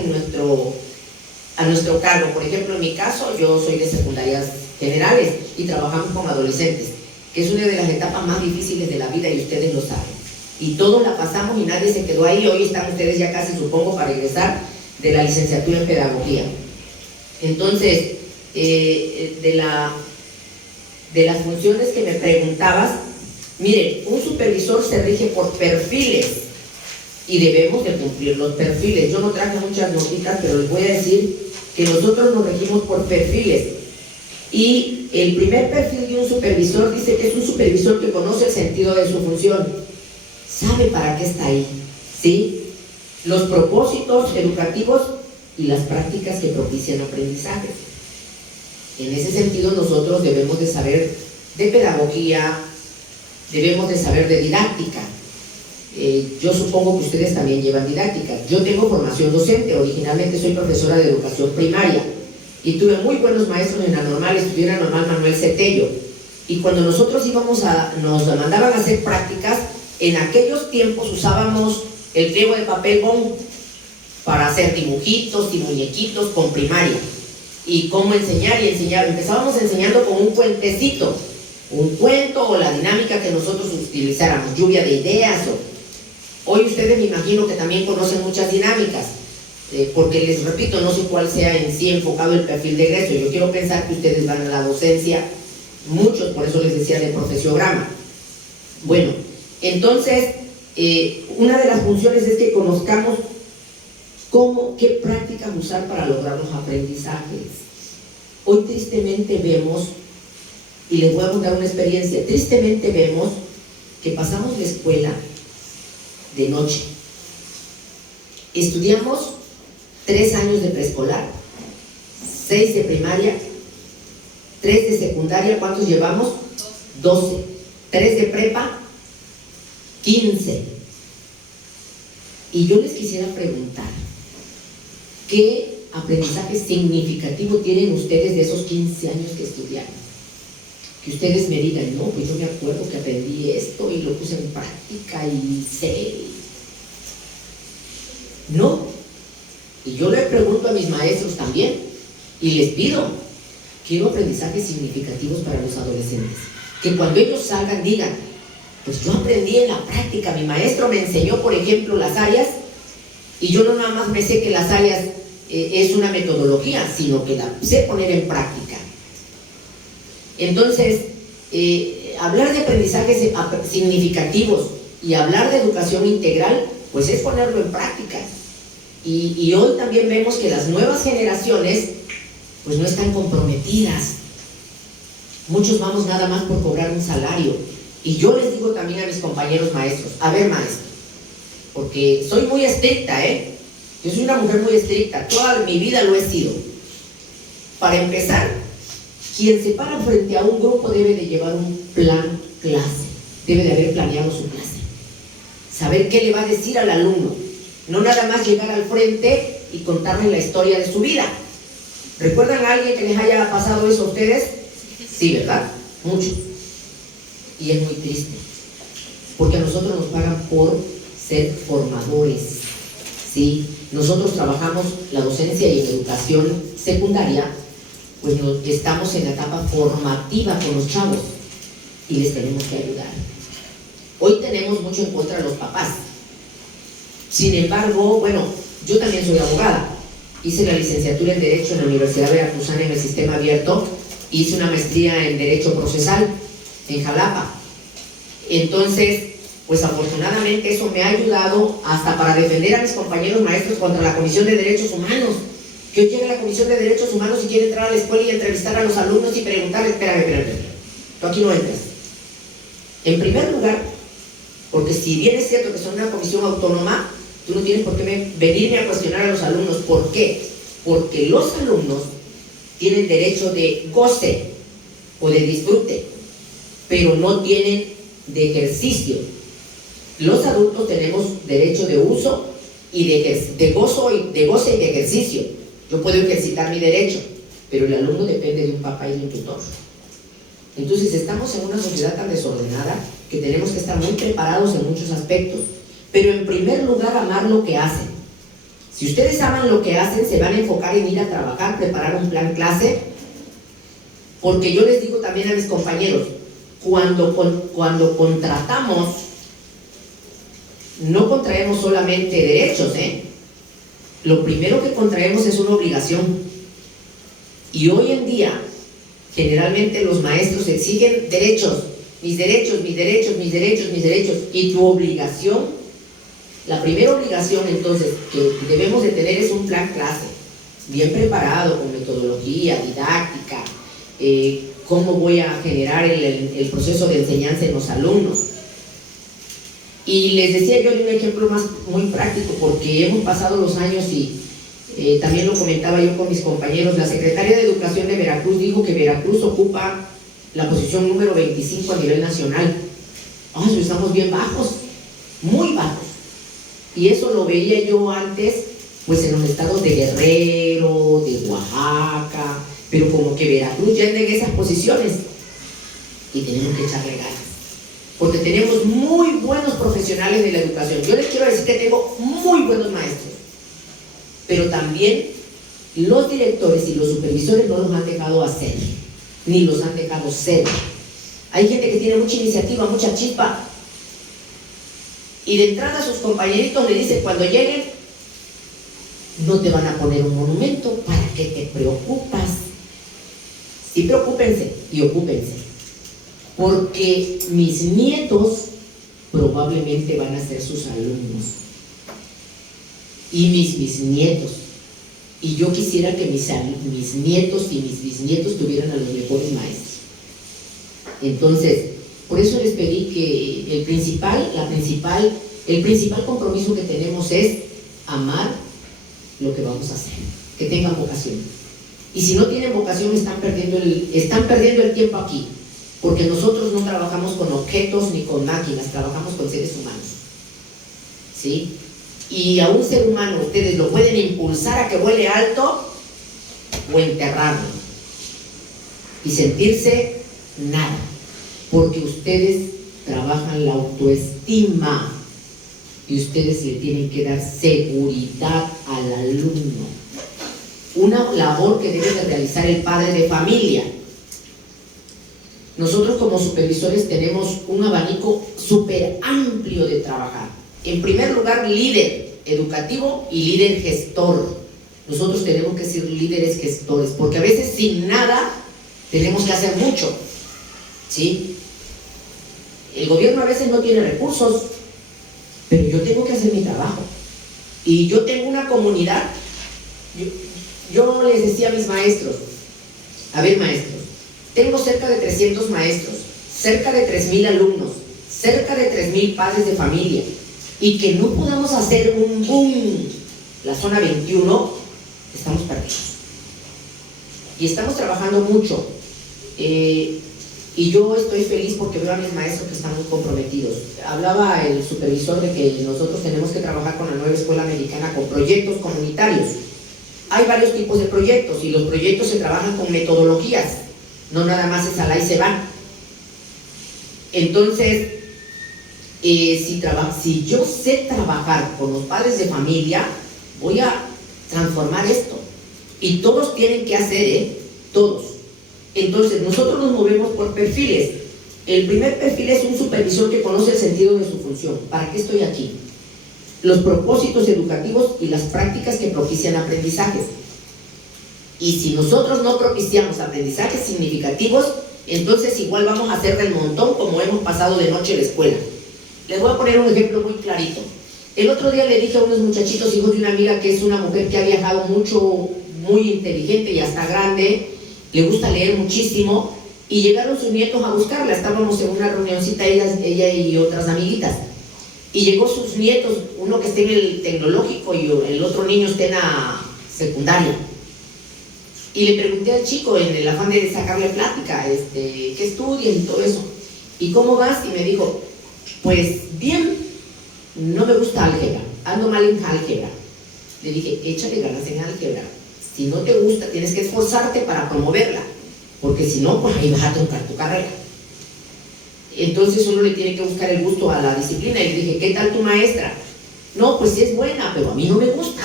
a nuestro cargo. Por ejemplo, en mi caso, yo soy de secundarias generales y trabajamos con adolescentes, que es una de las etapas más difíciles de la vida y ustedes lo saben. Y todos la pasamos y nadie se quedó ahí. Hoy están ustedes ya casi, supongo, para egresar de la licenciatura en pedagogía. Entonces, de las funciones que me preguntabas, miren, un supervisor se rige por perfiles y debemos de cumplir los perfiles. Yo no traje muchas notitas, pero les voy a decir que nosotros nos regimos por perfiles. Y el primer perfil de un supervisor dice que es un supervisor que conoce el sentido de su función, sabe para qué está ahí, ¿sí? Los propósitos educativos y las prácticas que propician aprendizaje. En ese sentido, nosotros debemos de saber de pedagogía, debemos de saber de didáctica. Yo supongo que ustedes también llevan didáctica. Yo tengo formación docente, originalmente soy profesora de educación primaria y tuve muy buenos maestros en la normal, estudié en la normal Manuel Cetello. Y cuando nosotros nos mandaban a hacer prácticas, en aquellos tiempos usábamos el pliego de papel bond para hacer dibujitos y muñequitos con primaria. Y cómo enseñar y enseñar. Empezábamos enseñando con un cuentecito, un cuento o la dinámica que nosotros utilizáramos, lluvia de ideas. Hoy ustedes me imagino que también conocen muchas dinámicas, porque les repito, no sé cuál sea en sí enfocado el perfil de egreso. Yo quiero pensar que ustedes van a la docencia, muchos, por eso les decía de profesiograma. Bueno, entonces, una de las funciones es que conozcamos qué prácticas usar para lograr los aprendizajes. Hoy tristemente vemos, y les voy a contar una experiencia, tristemente vemos que pasamos la escuela de noche. Estudiamos 3 años de preescolar, 6 de primaria, 3 de secundaria, ¿cuántos llevamos? 12. 3 de prepa, 15. Y yo les quisiera preguntar, ¿qué aprendizaje significativo tienen ustedes de esos 15 años que estudiaron? Que ustedes me digan, no, pues yo me acuerdo que aprendí esto y lo puse en práctica y sé. No. Y yo le pregunto a mis maestros también y les pido, quiero aprendizajes significativos para los adolescentes. Que cuando ellos salgan digan, pues yo aprendí en la práctica, mi maestro me enseñó, por ejemplo, las áreas y yo no nada más me sé que las áreas es una metodología, sino que la sé poner en práctica. Entonces, hablar de aprendizajes significativos y hablar de educación integral, pues es ponerlo en práctica. Y hoy también vemos que las nuevas generaciones, pues no están comprometidas. Muchos vamos nada más por cobrar un salario. Y yo les digo también a mis compañeros maestros, a ver maestro, porque soy muy estricta, yo soy una mujer muy estricta, toda mi vida lo he sido. Para empezar, quien se para frente a un grupo debe de llevar un plan clase, debe de haber planeado su clase, saber qué le va a decir al alumno, no nada más llegar al frente y contarle la historia de su vida. ¿Recuerdan a alguien que les haya pasado eso a ustedes? Sí, ¿verdad? Muchos. Y es muy triste, porque a nosotros nos pagan por ser formadores, ¿sí? Nosotros trabajamos la docencia y en educación secundaria, pues estamos en la etapa formativa con los chavos y les tenemos que ayudar. Hoy tenemos mucho en contra de los papás. Sin embargo, bueno, yo también soy abogada. Hice la licenciatura en Derecho en la Universidad Veracruzana en el sistema abierto. Hice una maestría en Derecho Procesal en Jalapa. Entonces, pues afortunadamente eso me ha ayudado hasta para defender a mis compañeros maestros contra la Comisión de Derechos Humanos. Que hoy llega la Comisión de Derechos Humanos y quiere entrar a la escuela y entrevistar a los alumnos y preguntarles, espérame, tú aquí no entras. En primer lugar, porque si bien es cierto que son una comisión autónoma, tú no tienes por qué venirme a cuestionar a los alumnos. ¿Por qué? Porque los alumnos tienen derecho de goce o de disfrute, pero no tienen de ejercicio. Los adultos tenemos derecho de uso y de goce y de ejercicio. Yo puedo ejercitar mi derecho, pero el alumno depende de un papá y de un tutor. Entonces estamos en una sociedad tan desordenada que tenemos que estar muy preparados en muchos aspectos. Pero en primer lugar, amar lo que hacen. Si ustedes aman lo que hacen, se van a enfocar en ir a trabajar, preparar un plan clase, porque yo les digo también a mis compañeros, cuando contratamos, no contraemos solamente derechos, lo primero que contraemos es una obligación. Y hoy en día, generalmente los maestros exigen derechos, mis derechos, mis derechos, mis derechos, mis derechos, y tu obligación, la primera obligación entonces que debemos de tener es un plan clase, bien preparado, con metodología, didáctica, cómo voy a generar el proceso de enseñanza en los alumnos. Y les decía yo de un ejemplo muy práctico, porque hemos pasado los años y también lo comentaba yo con mis compañeros. La Secretaría de Educación de Veracruz dijo que Veracruz ocupa la posición número 25 a nivel nacional. Estamos bien bajos, muy bajos. Y eso lo veía yo antes, pues en los estados de Guerrero, de Oaxaca, pero como que Veracruz ya anda en esas posiciones. Y tenemos que echarle ganas, porque tenemos muy buenos profesionales de la educación. Yo les quiero decir que tengo muy buenos maestros, pero también los directores y los supervisores no los han dejado hacer, ni los han dejado ser. Hay gente que tiene mucha iniciativa, mucha chispa, y de entrada sus compañeritos le dicen cuando lleguen, no te van a poner un monumento, ¿para qué te preocupas? Sí, preocúpense y ocúpense, porque mis nietos probablemente van a ser sus alumnos, y mis bisnietos, y yo quisiera que mis nietos y mis bisnietos tuvieran a los mejores maestros. Entonces, por eso les pedí que el principal compromiso que tenemos es amar lo que vamos a hacer, que tengan vocación. Y si no tienen vocación, están perdiendo el tiempo aquí, porque nosotros no trabajamos con objetos ni con máquinas, trabajamos con seres humanos, ¿sí? Y a un ser humano ustedes lo pueden impulsar a que vuele alto o enterrarlo y sentirse nada, porque ustedes trabajan la autoestima y ustedes le tienen que dar seguridad al alumno, una labor que debe de realizar el padre de familia. Nosotros como supervisores tenemos un abanico súper amplio de trabajar. En primer lugar, líder educativo y líder gestor. Nosotros tenemos que ser líderes gestores, porque a veces sin nada tenemos que hacer mucho, ¿sí? El gobierno a veces no tiene recursos, pero yo tengo que hacer mi trabajo. Y yo tengo una comunidad. Yo les decía a mis maestros, a ver maestros, tengo cerca de 300 maestros, cerca de 3,000 alumnos, cerca de 3,000 padres de familia, y que no podamos hacer un boom, la zona 21, estamos perdidos. Y estamos trabajando mucho, y yo estoy feliz porque veo a mis maestros que están muy comprometidos. Hablaba el supervisor de que nosotros tenemos que trabajar con la nueva escuela americana con proyectos comunitarios. Hay varios tipos de proyectos y los proyectos se trabajan con metodologías, no nada más es alá y se van. Entonces, si yo sé trabajar con los padres de familia, voy a transformar esto. Y todos tienen que hacer, todos. Entonces, nosotros nos movemos por perfiles. El primer perfil es un supervisor que conoce el sentido de su función. ¿Para qué estoy aquí? Los propósitos educativos y las prácticas que propician aprendizajes. Y si nosotros no propiciamos aprendizajes significativos, entonces igual vamos a hacer del montón como hemos pasado de noche en la escuela. Les voy a poner un ejemplo muy clarito. El otro día le dije a unos muchachitos, hijos de una amiga que es una mujer que ha viajado mucho, muy inteligente y hasta grande, le gusta leer muchísimo, y llegaron sus nietos a buscarla. Estábamos en una reunioncita, ella y otras amiguitas, y llegó sus nietos, uno que está en el tecnológico y el otro niño está en la secundaria. Y le pregunté al chico, en el afán de sacarle plática, ¿qué estudias y todo eso? ¿Y cómo vas? Y me dijo, pues bien, no me gusta álgebra, ando mal en álgebra. Le dije, échale ganas en álgebra. Si no te gusta, tienes que esforzarte para promoverla, porque si no, pues ahí vas a truncar tu carrera. Entonces uno le tiene que buscar el gusto a la disciplina. Y le dije, ¿qué tal tu maestra? No, pues sí es buena, pero a mí no me gusta.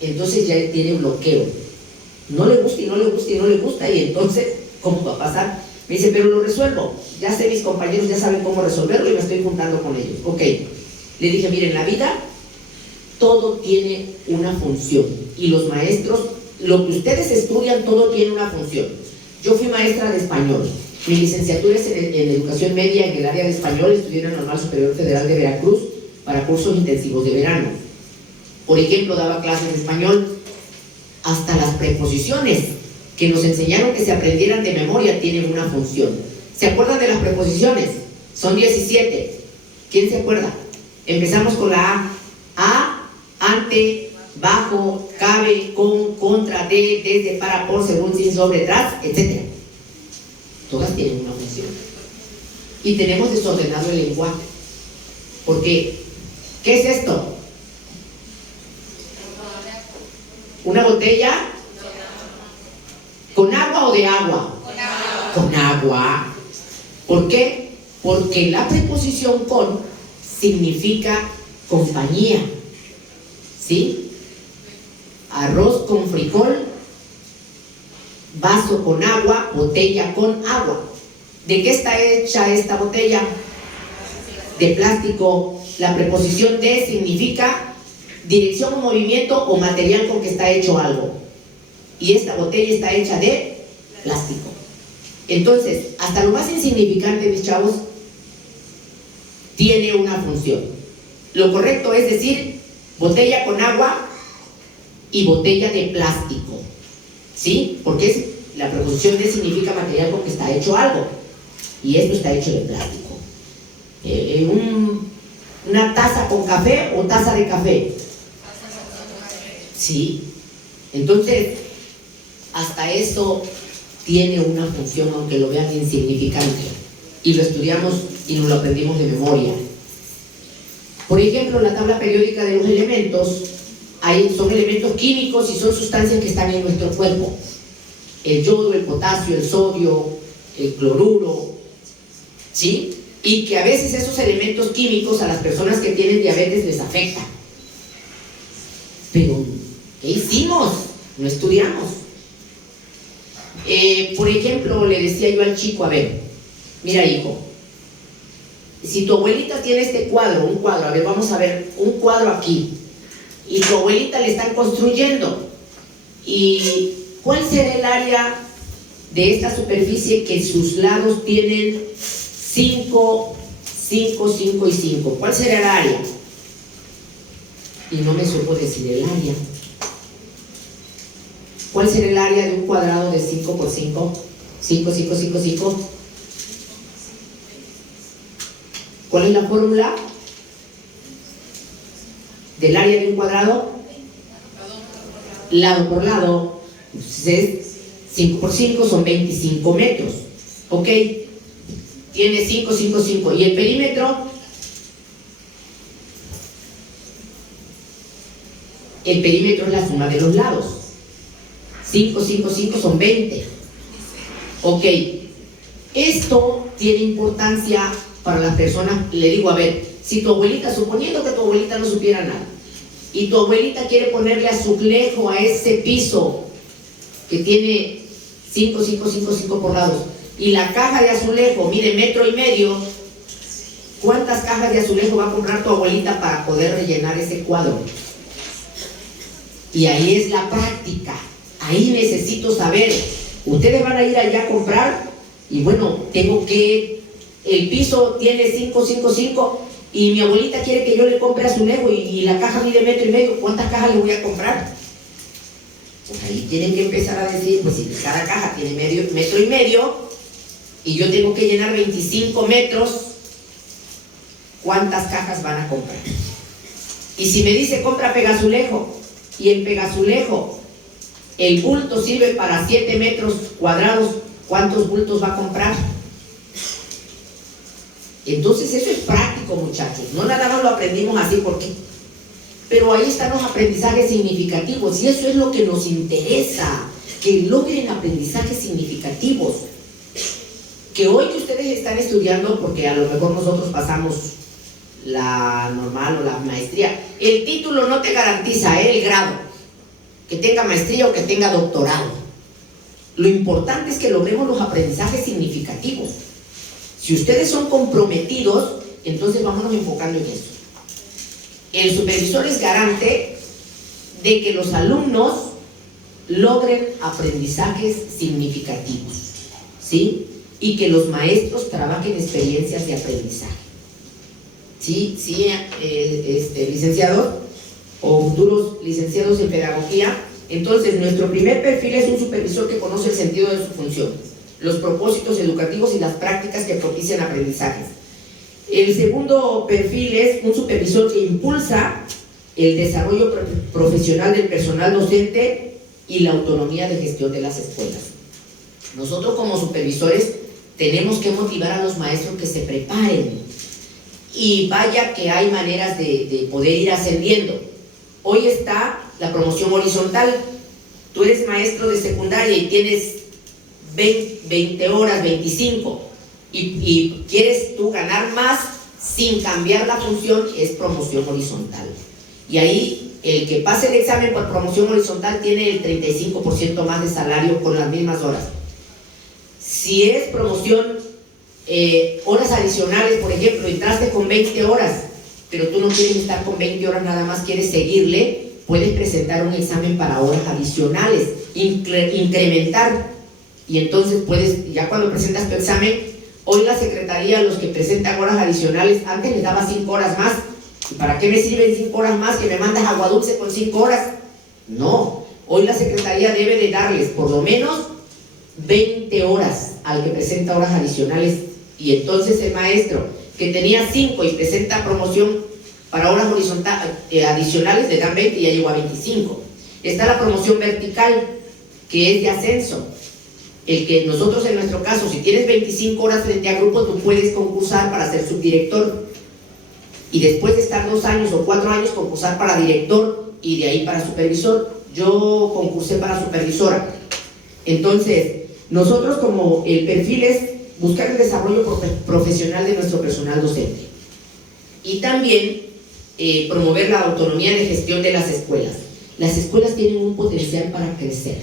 Entonces ya tiene bloqueo. No le gusta y no le gusta y no le gusta, y entonces, ¿cómo va a pasar? Me dice, pero lo resuelvo. Ya sé, mis compañeros ya saben cómo resolverlo y me estoy juntando con ellos. Ok. Le dije, miren, en la vida todo tiene una función. Y los maestros, lo que ustedes estudian, todo tiene una función. Yo fui maestra de español. Mi licenciatura es en educación media en el área de español. Estudié en la Normal Superior Federal de Veracruz para cursos intensivos de verano. Por ejemplo, daba clases de español. Hasta las preposiciones que nos enseñaron que se aprendieran de memoria tienen una función. ¿Se acuerdan de las preposiciones? Son 17. ¿Quién se acuerda? Empezamos con la A. A, ante, bajo, cabe, con, contra, de, desde, para, por, según, sin, sobre, tras, etc. Todas tienen una función. Y tenemos desordenado el lenguaje. Porque, ¿qué es esto? ¿Una botella? ¿Con agua o de agua? Con agua. Con agua. ¿Por qué? Porque la preposición con significa compañía. ¿Sí? Arroz con frijol, vaso con agua, botella con agua. ¿De qué está hecha esta botella? De plástico. La preposición de significa dirección o movimiento o material con que está hecho algo. Y esta botella está hecha de plástico. Entonces, hasta lo más insignificante, mis chavos, tiene una función. Lo correcto es decir botella con agua y botella de plástico. ¿Sí? Porque la preposición de significa material con que está hecho algo. Y esto está hecho de plástico. Una taza con café o taza de café. Sí. Entonces, hasta eso tiene una función, aunque lo vean insignificante. Y lo estudiamos y nos lo aprendimos de memoria. Por ejemplo, la tabla periódica de los elementos, son elementos químicos y son sustancias que están en nuestro cuerpo. El yodo, el potasio, el sodio, el cloruro, ¿sí? Y que a veces esos elementos químicos a las personas que tienen diabetes les afectan. Pero, ¿qué hicimos? No estudiamos. Por ejemplo, le decía yo al chico, a ver, mira hijo, si tu abuelita tiene este cuadro, un cuadro, a ver, vamos a ver, un cuadro aquí, y tu abuelita le están construyendo, ¿y cuál será el área de esta superficie que sus lados tienen 5, 5, 5 y 5? ¿Cuál será el área? Y no me supo decir el área. ¿Cuál será el área de un cuadrado de 5 por 5? 5, 5, 5, 5. ¿Cuál es la fórmula del área de un cuadrado? Lado por lado. Entonces, 5 por 5 son 25 metros. ¿Ok? Tiene 5, 5, 5. ¿Y el perímetro? El perímetro es la suma de los lados. 5, 5, 5 son 20. Ok. Esto tiene importancia para las personas. Le digo, a ver, si tu abuelita, suponiendo que tu abuelita no supiera nada, y tu abuelita quiere ponerle azulejo a ese piso que tiene 5, 5, 5, 5 por lados, y la caja de azulejo mide 1,5 metros, ¿cuántas cajas de azulejo va a comprar tu abuelita para poder rellenar ese cuadro? Y ahí es la práctica. Ahí necesito saber. Ustedes van a ir allá a comprar y bueno, el piso tiene 5, 5, 5 y mi abuelita quiere que yo le compre azulejo y la caja mide 1,5 metros. ¿Cuántas cajas le voy a comprar? Pues ahí tienen que empezar a decir, pues si cada caja tiene 1,5 metros y yo tengo que llenar 25 metros, ¿cuántas cajas van a comprar? Y si me dice compra pegazulejo, y el pegazulejo, el bulto sirve para 7 metros cuadrados, ¿cuántos bultos va a comprar? Entonces eso es práctico, muchachos. No nada más lo aprendimos así porque. Pero ahí están los aprendizajes significativos y eso es lo que nos interesa, que logren aprendizajes significativos. Que hoy que ustedes están estudiando, porque a lo mejor nosotros pasamos la normal o la maestría, el título no te garantiza el grado, que tenga maestría o que tenga doctorado. Lo importante es que logremos los aprendizajes significativos. Si ustedes son comprometidos, entonces vámonos enfocando en eso. El supervisor es garante de que los alumnos logren aprendizajes significativos, ¿sí? Y que los maestros trabajen experiencias de aprendizaje. ¿Sí? Sí, licenciados o futuros licenciados en pedagogía. Entonces, nuestro primer perfil es un supervisor que conoce el sentido de su función, los propósitos educativos y las prácticas que propician aprendizajes. El segundo perfil es un supervisor que impulsa el desarrollo profesional del personal docente y la autonomía de gestión de las escuelas. Nosotros como supervisores tenemos que motivar a los maestros que se preparen, y vaya que hay maneras de poder ir ascendiendo. Hoy está la promoción horizontal. Tú eres maestro de secundaria y tienes 20 horas, 25, y quieres tú ganar más sin cambiar la función, es promoción horizontal. Y ahí el que pase el examen por promoción horizontal tiene el 35% más de salario con las mismas horas. Si es promoción horas adicionales, por ejemplo, entraste con 20 horas, pero tú no quieres estar con 20 horas nada más, quieres seguirle, puedes presentar un examen para horas adicionales, incrementar, y entonces puedes, ya cuando presentas tu examen, hoy la secretaría, los que presentan horas adicionales, antes les daba 5 horas más. ¿Y para qué me sirven 5 horas más que me mandas agua dulce con 5 horas? No, hoy la secretaría debe de darles por lo menos 20 horas al que presenta horas adicionales, y entonces el maestro que tenía 5 y presenta promoción para horas adicionales le dan 20 y ya llegó a 25. Está la promoción vertical, que es de ascenso. El que nosotros en nuestro caso, si tienes 25 horas frente a grupo, tú puedes concursar para ser subdirector, y después de estar 2 años o 4 años concursar para director, y de ahí para supervisor. Yo concursé para supervisora. Entonces, nosotros como el perfil es buscar el desarrollo profesional de nuestro personal docente, y también promover la autonomía de gestión de las escuelas. Las escuelas tienen un potencial para crecer,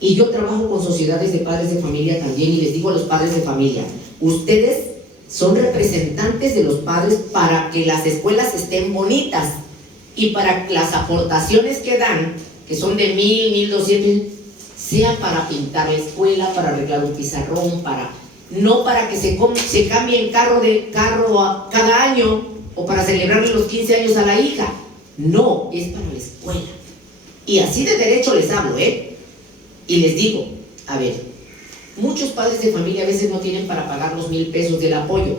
y yo trabajo con sociedades de padres de familia también, y les digo a los padres de familia, ustedes son representantes de los padres para que las escuelas estén bonitas, y para que las aportaciones que dan, que son de 1,000, 1,200, sea para pintar la escuela, para arreglar un pizarrón, no para que se cambie carro cada año, o para celebrarle los 15 años a la hija. No, es para la escuela. Y así de derecho les hablo, y les digo, a ver, muchos padres de familia a veces no tienen para pagar los 1,000 pesos del apoyo,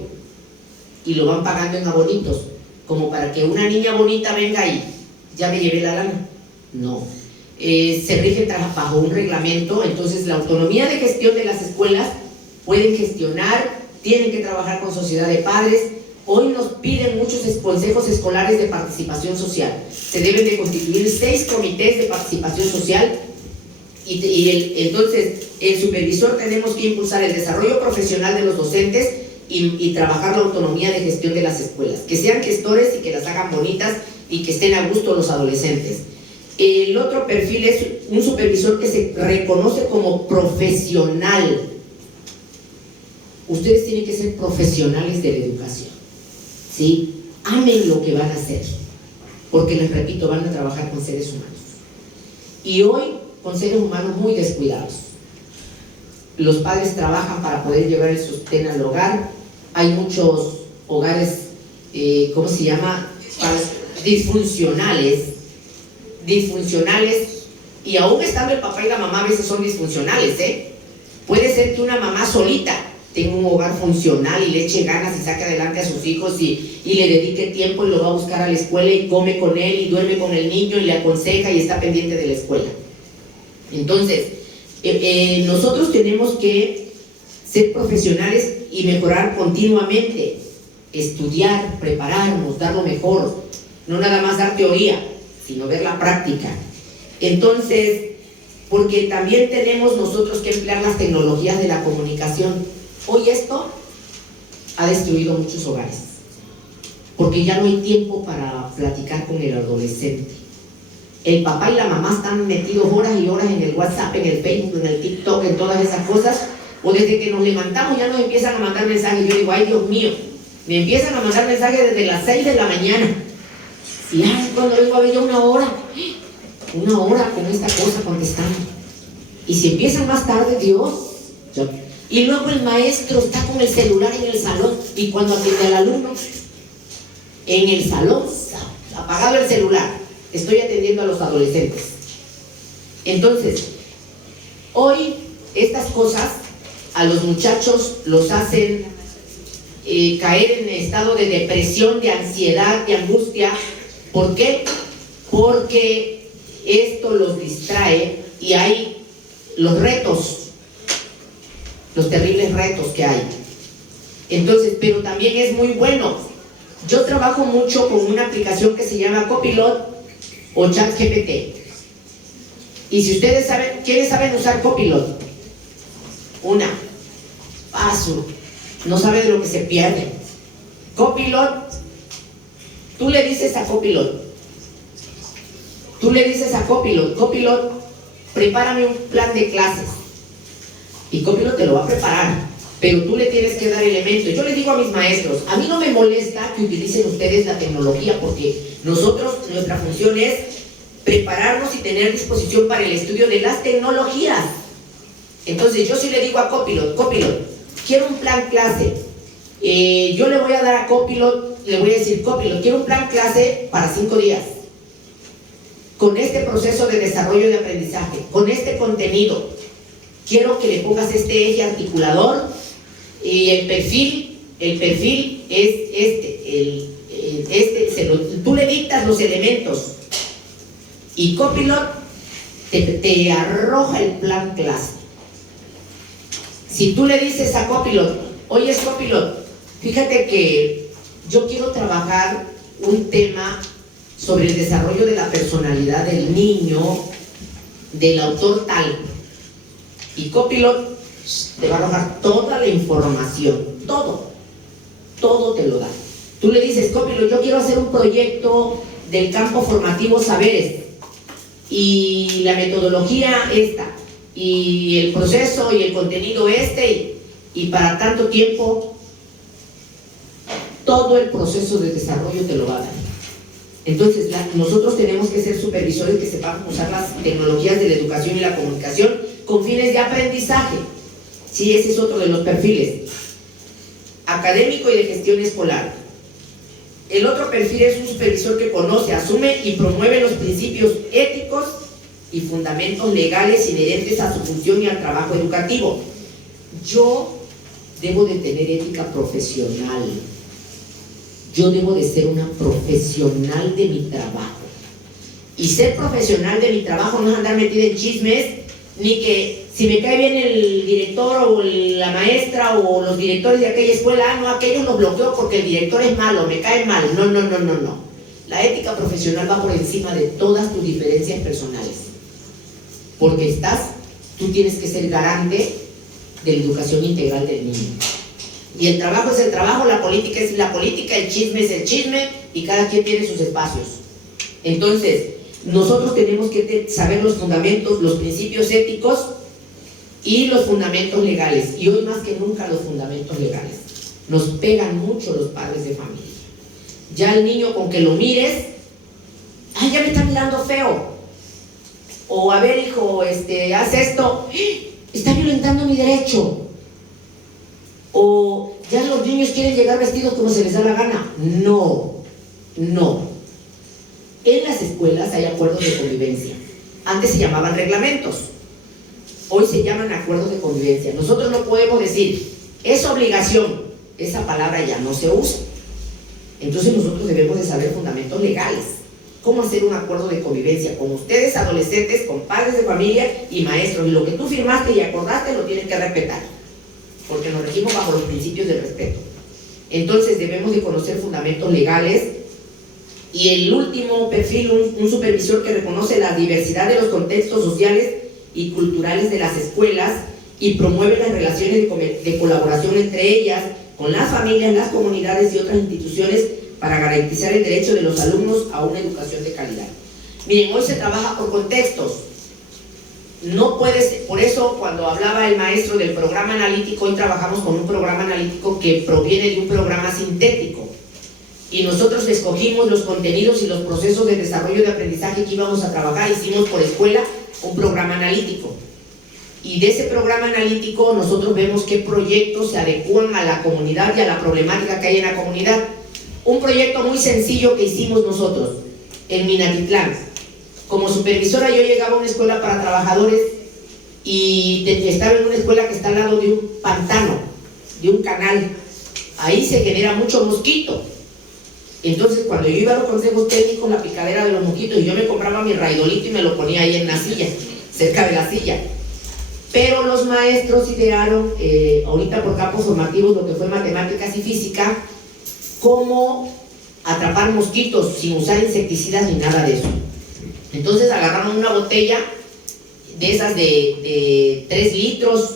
y lo van pagando en abonitos, como para que una niña bonita venga y ya me llevé la lana. No, se rigen bajo un reglamento. Entonces la autonomía de gestión de las escuelas, pueden gestionar, tienen que trabajar con sociedad de padres. Hoy nos piden muchos consejos escolares de participación social. Se deben de constituir 6 comités de participación social, entonces el supervisor tenemos que impulsar el desarrollo profesional de los docentes y trabajar la autonomía de gestión de las escuelas, que sean gestores y que las hagan bonitas y que estén a gusto los adolescentes. El otro perfil es un supervisor que se reconoce como profesional. Ustedes tienen que ser profesionales de la educación, ¿sí? Amen lo que van a hacer, porque les repito, van a trabajar con seres humanos, y hoy con seres humanos muy descuidados. Los padres trabajan para poder llevar el sostén al hogar. Hay muchos hogares, ¿cómo se llama? Disfuncionales, y aún estando el papá y la mamá a veces son disfuncionales, Puede ser que una mamá solita tenga un hogar funcional y le eche ganas y saque adelante a sus hijos y le dedique tiempo y lo va a buscar a la escuela y come con él y duerme con el niño y le aconseja y está pendiente de la escuela. Entonces, nosotros tenemos que ser profesionales y mejorar continuamente, estudiar, prepararnos, dar lo mejor, no nada más dar teoría, sino ver la práctica. Entonces, porque también tenemos nosotros que emplear las tecnologías de la comunicación. Hoy esto ha destruido muchos hogares, porque ya no hay tiempo para platicar con el adolescente. El papá y la mamá están metidos horas y horas en el WhatsApp, en el Facebook, en el TikTok, en todas esas cosas, o desde que nos levantamos ya nos empiezan a mandar mensajes. Yo digo, ay Dios mío, me empiezan a mandar mensajes desde las 6 de la mañana. Y ay, cuando vengo a ver ya una hora con esta cosa contestando. Y si empiezan más tarde, Dios. Y luego el maestro está con el celular en el salón, y cuando atiende al alumno, en el salón, apagado el celular, estoy atendiendo a los adolescentes. Entonces, hoy estas cosas a los muchachos los hacen caer en estado de depresión, de ansiedad, de angustia. ¿Por qué? Porque esto los distrae, y hay los retos, los terribles retos que hay. Entonces, pero también es muy bueno. Yo trabajo mucho con una aplicación que se llama Copilot o ChatGPT. Y si ustedes saben, ¿quiénes saben usar Copilot? Una, paso, no sabe de lo que se pierde. Copilot, tú le dices a Copilot, Copilot, prepárame un plan de clases. Y Copilot te lo va a preparar, pero tú le tienes que dar elementos. Yo les digo a mis maestros, a mí no me molesta que utilicen ustedes la tecnología, porque nosotros, nuestra función es prepararnos y tener disposición para el estudio de las tecnologías. Entonces yo sí le digo a Copilot, quiero un plan clase. Yo le voy a dar a Copilot, le voy a decir, Copilot, quiero un plan clase para 5 días, con este proceso de desarrollo de aprendizaje, con este contenido. Quiero que le pongas este eje articulador, y el perfil es tú le dictas los elementos, y Copilot te arroja el plan clase. Si tú le dices a Copilot, oye Copilot, fíjate que yo quiero trabajar un tema sobre el desarrollo de la personalidad del niño, del autor tal, y Copilot te va a arrojar toda la información, todo te lo da. Tú le dices, Copilot, yo quiero hacer un proyecto del campo formativo saberes, y la metodología esta, y el proceso y el contenido y para tanto tiempo, todo el proceso de desarrollo te lo va a dar. Entonces nosotros tenemos que ser supervisores que sepamos usar las tecnologías de la educación y la comunicación con fines de aprendizaje. Sí, ese es otro de los perfiles, académico y de gestión escolar. El otro perfil es un supervisor que conoce, asume y promueve los principios éticos y fundamentos legales inherentes a su función y al trabajo educativo. Yo debo de tener ética profesional. Yo debo de ser una profesional de mi trabajo. Y ser profesional de mi trabajo no es andar metida en chismes, ni que si me cae bien el director o la maestra o los directores de aquella escuela, no, aquellos los bloqueo porque el director es malo, me cae mal. No. La ética profesional va por encima de todas tus diferencias personales. Porque tú tienes que ser garante de la educación integral del niño. Y el trabajo es el trabajo, la política es la política, el chisme es el chisme, y cada quien tiene sus espacios. Entonces, nosotros tenemos que saber los fundamentos, los principios éticos y los fundamentos legales. Y hoy más que nunca los fundamentos legales. Nos pegan mucho los padres de familia. Ya el niño con que lo mires, ay, ya me está mirando feo. O a ver, hijo, haz esto, está violentando mi derecho. O ya los niños quieren llegar vestidos como se les da la gana. No. En las escuelas hay acuerdos de convivencia. Antes se llamaban reglamentos, hoy se llaman acuerdos de convivencia. Nosotros no podemos decir, es obligación, esa palabra ya no se usa. Entonces nosotros debemos de saber fundamentos legales. Cómo hacer un acuerdo de convivencia con ustedes, adolescentes, con padres de familia y maestros. Y lo que tú firmaste y acordaste lo tienes que respetar, porque nos regimos bajo los principios del respeto. Entonces debemos de conocer fundamentos legales. Y el último perfil, un supervisor que reconoce la diversidad de los contextos sociales y culturales de las escuelas y promueve las relaciones de colaboración entre ellas, con las familias, las comunidades y otras instituciones para garantizar el derecho de los alumnos a una educación de calidad. Miren, hoy se trabaja por contextos. No puedes, por eso cuando hablaba el maestro del programa analítico, hoy trabajamos con un programa analítico que proviene de un programa sintético. Y nosotros escogimos los contenidos y los procesos de desarrollo de aprendizaje que íbamos a trabajar. Hicimos por escuela un programa analítico. Y de ese programa analítico nosotros vemos qué proyectos se adecúan a la comunidad y a la problemática que hay en la comunidad. Un proyecto muy sencillo que hicimos nosotros en Minatitlán. Como supervisora yo llegaba a una escuela para trabajadores y estaba en una escuela que está al lado de un pantano, de un canal. Ahí se genera mucho mosquito. Entonces cuando yo iba a los consejos técnicos, la picadera de los mosquitos, y yo me compraba mi raidolito y me lo ponía ahí en la silla, cerca de la silla. Pero los maestros idearon, ahorita por campos formativos, lo que fue matemáticas y física, cómo atrapar mosquitos sin usar insecticidas ni nada de eso. Entonces agarraron una botella de esas de 3 litros,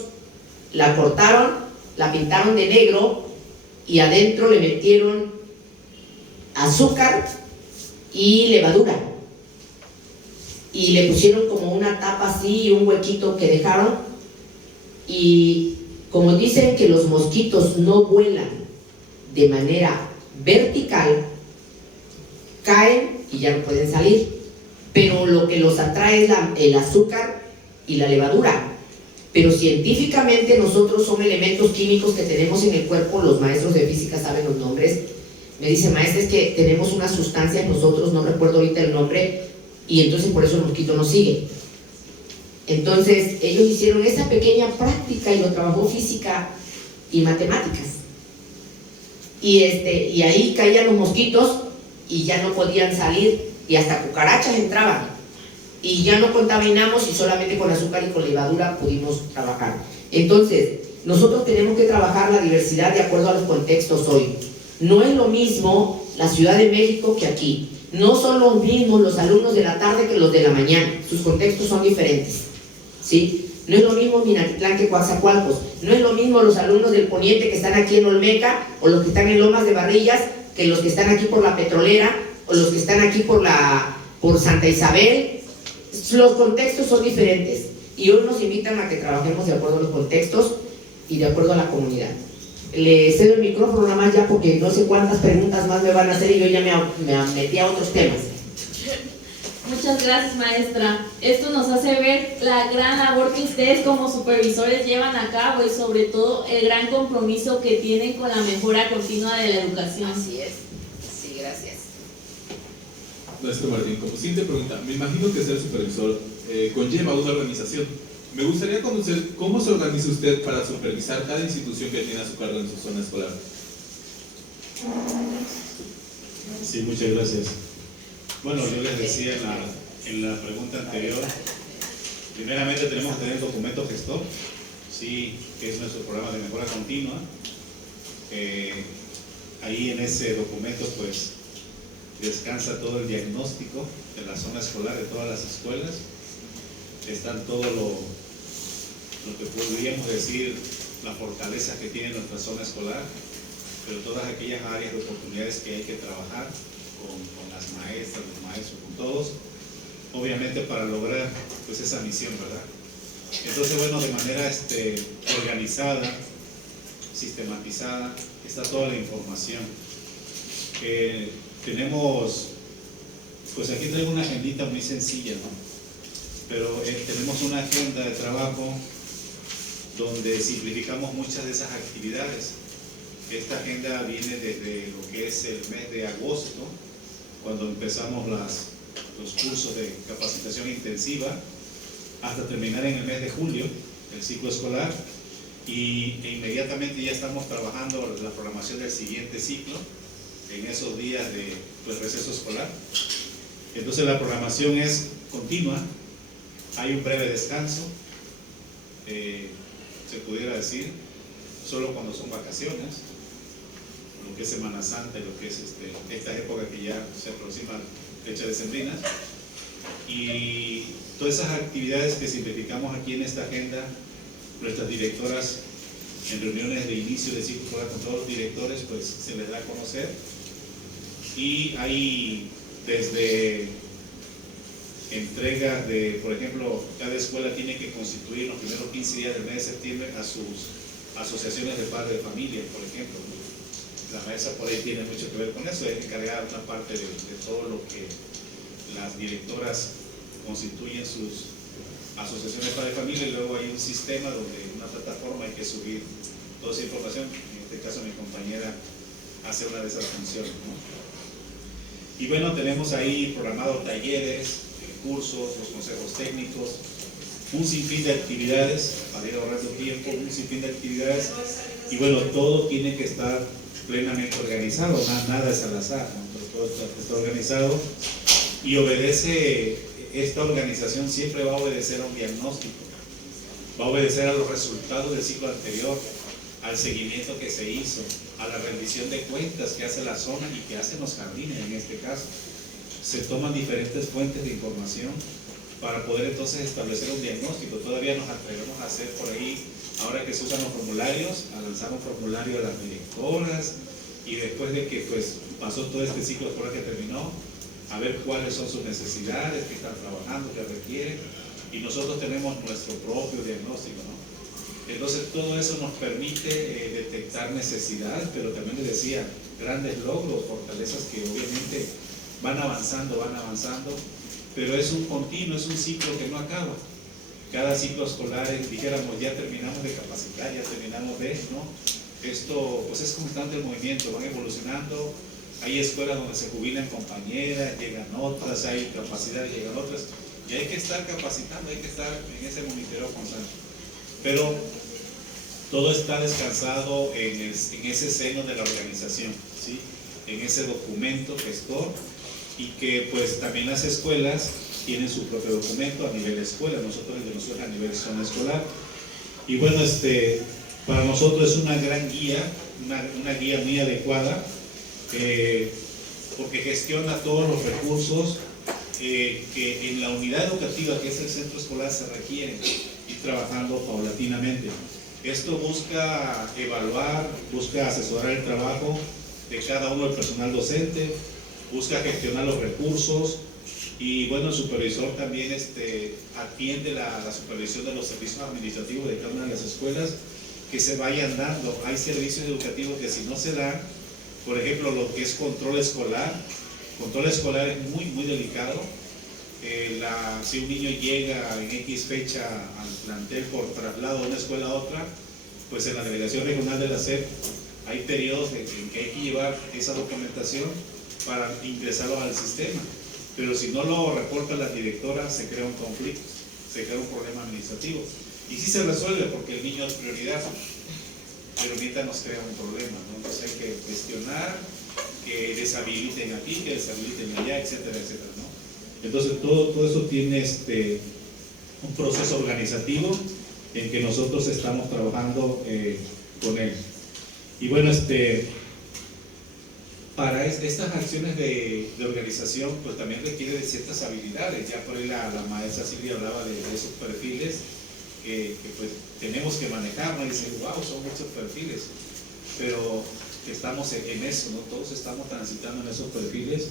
la cortaron, la pintaron de negro y adentro le metieron azúcar y levadura. Y le pusieron como una tapa así y un huequito que dejaron. Y como dicen que los mosquitos no vuelan de manera vertical, caen y ya no pueden salir. Pero lo que los atrae es el azúcar y la levadura. Pero científicamente nosotros son elementos químicos que tenemos en el cuerpo. Los maestros de física saben los nombres. Me dice, maestra, es que tenemos una sustancia en nosotros, no recuerdo ahorita el nombre, y entonces por eso el mosquito nos sigue. Entonces ellos hicieron esa pequeña práctica y lo trabajó física y matemáticas. Y ahí caían los mosquitos y ya no podían salir, y hasta cucarachas entraban. Y ya no contaminamos y solamente con azúcar y con levadura pudimos trabajar. Entonces, nosotros tenemos que trabajar la diversidad de acuerdo a los contextos hoy. No es lo mismo la Ciudad de México que aquí. No son los mismos los alumnos de la tarde que los de la mañana. Sus contextos son diferentes, ¿sí? No es lo mismo Minatitlán que Coatzacoalcos. No es lo mismo los alumnos del Poniente que están aquí en Olmeca, o los que están en Lomas de Barrillas, que los que están aquí por la Petrolera, o los que están aquí por Santa Isabel. Los contextos son diferentes. Y hoy nos invitan a que trabajemos de acuerdo a los contextos y de acuerdo a la comunidad. Le cedo el micrófono nada más ya porque no sé cuántas preguntas más me van a hacer y yo ya me metí a otros temas. Muchas gracias, maestra. Esto nos hace ver la gran labor que ustedes como supervisores llevan a cabo y sobre todo el gran compromiso que tienen con la mejora continua de la educación. Así es. Sí, gracias. Maestro Martín, como siguiente pregunta, me imagino que ser supervisor conlleva una organización. Me gustaría conocer cómo se organiza usted para supervisar cada institución que tiene a su cargo en su zona escolar. Sí, muchas gracias. Bueno, yo les decía en la pregunta anterior, primeramente tenemos que tener el documento gestor, sí, que es nuestro programa de mejora continua. Ahí en ese documento pues descansa todo el diagnóstico de la zona escolar, de todas las escuelas. Están todo lo que podríamos decir, la fortaleza que tiene nuestra zona escolar, pero todas aquellas áreas de oportunidades que hay que trabajar con las maestras, los maestros, con todos, obviamente para lograr pues esa misión, ¿verdad? Entonces, bueno, de manera organizada, sistematizada, está toda la información. Tenemos, pues aquí traigo una agendita muy sencilla, ¿no? Pero tenemos una agenda de trabajo donde simplificamos muchas de esas actividades. Esta agenda viene desde lo que es el mes de agosto, cuando empezamos los cursos de capacitación intensiva, hasta terminar en el mes de julio, el ciclo escolar, e inmediatamente ya estamos trabajando la programación del siguiente ciclo, en esos días de receso escolar. Entonces la programación es continua, hay un breve descanso, se pudiera decir, solo cuando son vacaciones, lo que es Semana Santa y lo que es esta época que ya se aproximan fechas decembrinas, y todas esas actividades que simplificamos aquí en esta agenda, nuestras directoras en reuniones de inicio de ciclo escolar con todos los directores, pues se les da a conocer. Y hay desde entregas de, por ejemplo, cada escuela tiene que constituir los primeros 15 días del mes de septiembre a sus asociaciones de padres de familia, por ejemplo. La maestra por ahí tiene mucho que ver con eso, es encargada una parte de todo lo que las directoras constituyen sus asociaciones de padres de familia, y luego hay un sistema donde una plataforma hay que subir toda esa información. En este caso mi compañera hace una de esas funciones, ¿no? Y bueno, tenemos ahí programados talleres, cursos, los consejos técnicos, un sinfín de actividades para ir ahorrando tiempo, un sinfín de actividades, y bueno, todo tiene que estar plenamente organizado, nada es al azar, ¿no? Todo está organizado y obedece, esta organización siempre va a obedecer a un diagnóstico, va a obedecer a los resultados del ciclo anterior, al seguimiento que se hizo, a la rendición de cuentas que hace la zona y que hacen los jardines en este caso. Se toman diferentes fuentes de información para poder entonces establecer un diagnóstico. Todavía nos atrevemos a hacer por ahí, ahora que se usan los formularios, a lanzar un formulario a las directoras, y después de que pues pasó todo este ciclo escolar que terminó, a ver cuáles son sus necesidades, qué están trabajando, qué requieren, y nosotros tenemos nuestro propio diagnóstico, ¿no? Entonces todo eso nos permite detectar necesidades, pero también les decía, grandes logros, fortalezas que obviamente van avanzando, pero es un continuo, es un ciclo que no acaba. Cada ciclo escolar, dijéramos, ya terminamos de capacitar, ya terminamos de, ¿no? Esto pues es constante el movimiento, van evolucionando, hay escuelas donde se jubilan compañeras, llegan otras, hay capacidades, llegan otras, y hay que estar capacitando, hay que estar en ese monitoreo constante. Pero todo está descansado en ese seno de la organización, ¿sí? En ese documento gestor, y que pues también las escuelas tienen su propio documento a nivel escuela, nosotros el de nosotros a nivel zona escolar. Y bueno, para nosotros es una gran guía, una guía muy adecuada, porque gestiona todos los recursos que en la unidad educativa, que es el centro escolar, se requieren, ir trabajando paulatinamente. Esto busca evaluar, busca asesorar el trabajo de cada uno del personal docente, busca gestionar los recursos, y bueno, el supervisor también atiende la supervisión de los servicios administrativos de cada una de las escuelas que se vayan dando. Hay servicios educativos que si no se dan, por ejemplo, lo que es control escolar es muy, muy delicado. Si un niño llega en X fecha al plantel por traslado de una escuela a otra, pues en la delegación regional de la SEP hay periodos en que hay que llevar esa documentación para ingresarlo al sistema, pero si no lo reporta la directora, se crea un conflicto, se crea un problema administrativo, y sí se resuelve porque el niño es prioridad, pero ahorita nos crea un problema, ¿no? Entonces hay que gestionar, que deshabiliten aquí, que deshabiliten allá, etcétera, etcétera, ¿no? Entonces todo eso tiene un proceso organizativo en que nosotros estamos trabajando con él. Y bueno, para estas acciones de organización, pues también requiere de ciertas habilidades. Ya por ahí la maestra Silvia hablaba de esos perfiles que pues tenemos que manejar, ¿no? Y decir, wow, son muchos perfiles, pero estamos en eso, ¿no? Todos estamos transitando en esos perfiles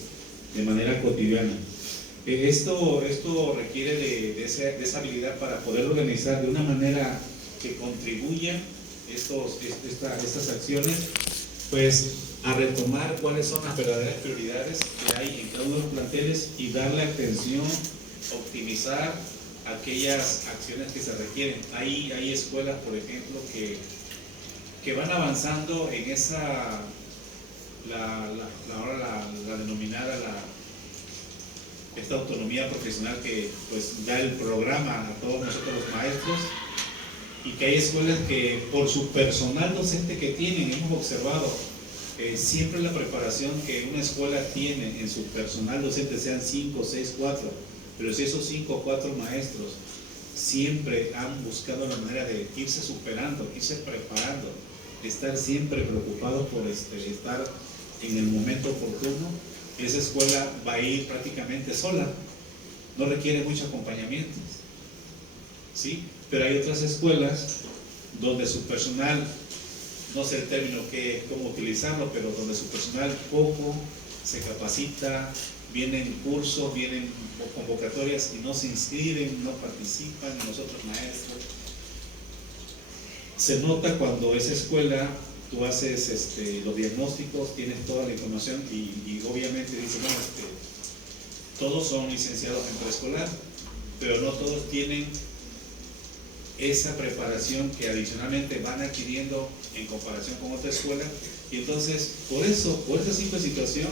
de manera cotidiana. Esto requiere de esa habilidad para poder organizar de una manera que contribuya estas acciones, pues a retomar cuáles son las verdaderas prioridades que hay en cada uno de los planteles y darle atención, optimizar aquellas acciones que se requieren. Hay escuelas, por ejemplo, que van avanzando en esa, la denominada esta autonomía profesional que pues da el programa a todos nosotros los maestros, y que hay escuelas que por su personal docente que tienen, hemos observado siempre la preparación que una escuela tiene en su personal docente, sean 5, 6, 4, pero si esos 5 o 4 maestros siempre han buscado la manera de irse superando, irse preparando, estar siempre preocupados por estar en el momento oportuno, esa escuela va a ir prácticamente sola, no requiere mucho acompañamiento, ¿sí? Pero hay otras escuelas donde su personal, no sé el término cómo utilizarlo, pero donde su personal poco se capacita, vienen cursos, vienen convocatorias y no se inscriben, no participan, y nosotros maestros. Se nota cuando esa escuela, tú haces los diagnósticos, tienes toda la información y obviamente dicen, bueno, todos son licenciados en preescolar, pero no todos tienen esa preparación que adicionalmente van adquiriendo en comparación con otra escuela, y entonces por esa simple situación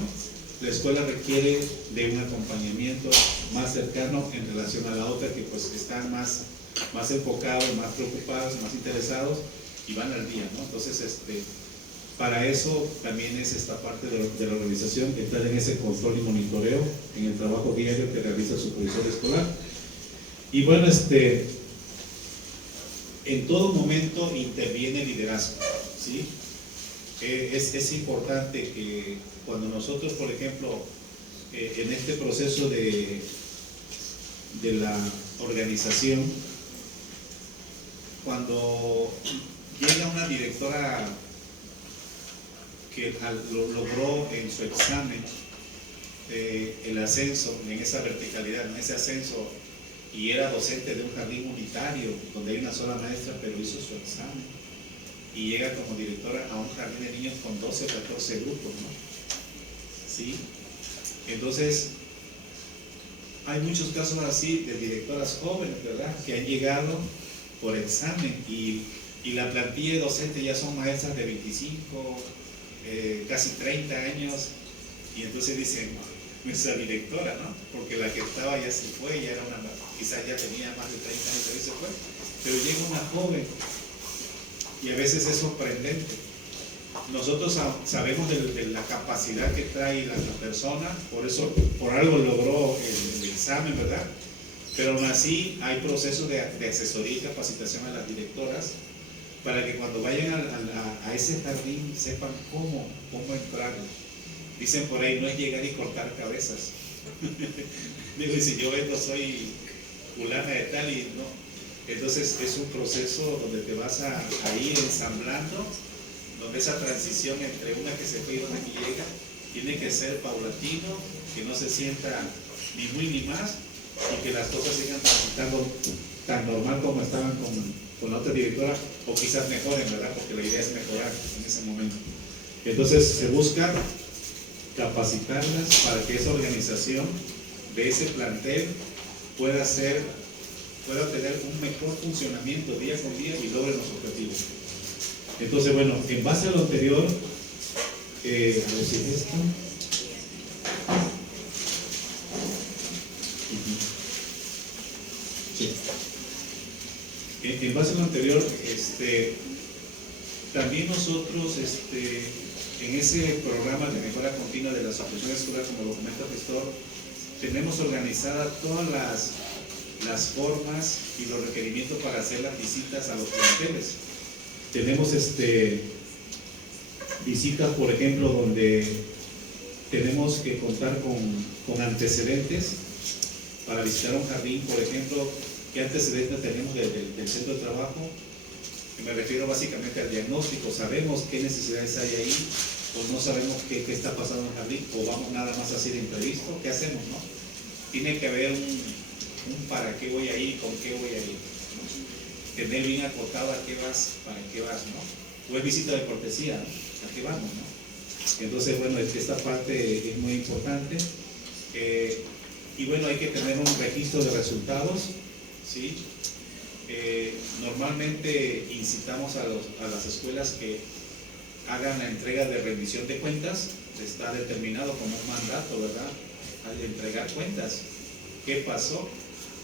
la escuela requiere de un acompañamiento más cercano en relación a la otra, que pues están más enfocados, más preocupados, más interesados y van al día, ¿no? Entonces para eso también es esta parte de la organización, estar en ese control y monitoreo en el trabajo diario que realiza el supervisor escolar. Y bueno, en todo momento interviene el liderazgo, ¿sí? Es importante que cuando nosotros, por ejemplo, en este proceso de la organización, cuando llega una directora que logró en su examen el ascenso, en esa verticalidad, en ese ascenso, y era docente de un jardín unitario donde hay una sola maestra, pero hizo su examen y llega como directora a un jardín de niños con 12 o 14 grupos, ¿no? ¿Sí? Entonces hay muchos casos así de directoras jóvenes, ¿verdad?, que han llegado por examen y la plantilla de docentes ya son maestras de 25, casi 30 años, y entonces dicen, nuestra directora, ¿no? Porque la que estaba ya se fue, ya era quizás ya tenía más de 30 años, pero se fue, pero llega una joven y a veces es sorprendente. Nosotros sabemos de la capacidad que trae la persona, por algo logró el examen, ¿verdad? Pero aún así hay procesos de asesoría y capacitación a las directoras para que cuando vayan a ese jardín sepan cómo entrar. Dicen por ahí, no es llegar y cortar cabezas. Digo, y si yo vengo, soy fulana de tal y no. Entonces es un proceso donde te vas a ir ensamblando, donde esa transición entre una que se fue y una que llega tiene que ser paulatino, que no se sienta ni muy ni más, y que las cosas sigan transitando tan normal como estaban con la otra directora, o quizás mejoren, ¿verdad? Porque la idea es mejorar en ese momento. Entonces se busca capacitarlas para que esa organización de ese plantel pueda tener un mejor funcionamiento día con día y logre los objetivos. Entonces, bueno, en base a lo anterior, a ver si es esto. Sí. En base a lo anterior, también nosotros, en ese programa de mejora continua de la Asociación Escolar, como lo comenta el gestor, tenemos organizadas todas las formas y los requerimientos para hacer las visitas a los planteles. Tenemos visitas, por ejemplo, donde tenemos que contar con antecedentes para visitar un jardín, por ejemplo. ¿Qué antecedentes tenemos del centro de trabajo? Me refiero básicamente al diagnóstico. ¿Sabemos qué necesidades hay ahí? ¿O no sabemos qué está pasando en el jardín? ¿O vamos nada más así de imprevisto? ¿Qué hacemos, no? Tiene que haber un para qué voy a ir, con qué voy a ir, ¿no? Tener bien acotado a qué vas, para qué vas, ¿no? O es visita de cortesía, ¿no? ¿A qué vamos, no? Entonces, bueno, esta parte es muy importante. Y bueno, hay que tener un registro de resultados, ¿sí? Normalmente incitamos a las escuelas que hagan la entrega de rendición de cuentas. Está determinado como un mandato, ¿verdad? Hay de entregar cuentas. ¿Qué pasó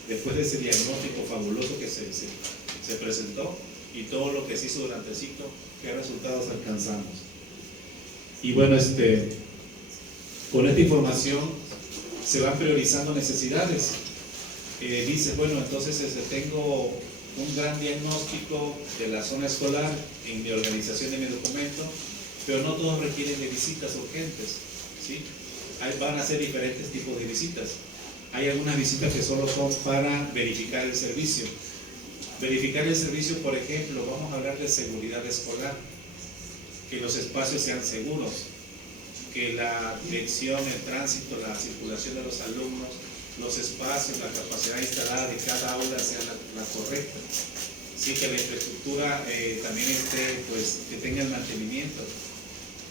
después de ese diagnóstico fabuloso que se presentó y todo lo que se hizo durante el ciclo? ¿Qué resultados alcanzamos? Y bueno, con esta información se van priorizando necesidades. Dice, bueno, entonces tengo un gran diagnóstico de la zona escolar en mi organización de mi documento, pero no todos requieren de visitas urgentes, ¿sí? Van a ser diferentes tipos de visitas. hay algunas visitas que solo son para verificar el servicio. Verificar el servicio, por ejemplo, vamos a hablar de seguridad escolar, que los espacios sean seguros, que la dirección, el tránsito, la circulación de los alumnos, los espacios, la capacidad instalada de cada aula sea la correcta. Sí, que la infraestructura también esté, pues, que tenga el mantenimiento,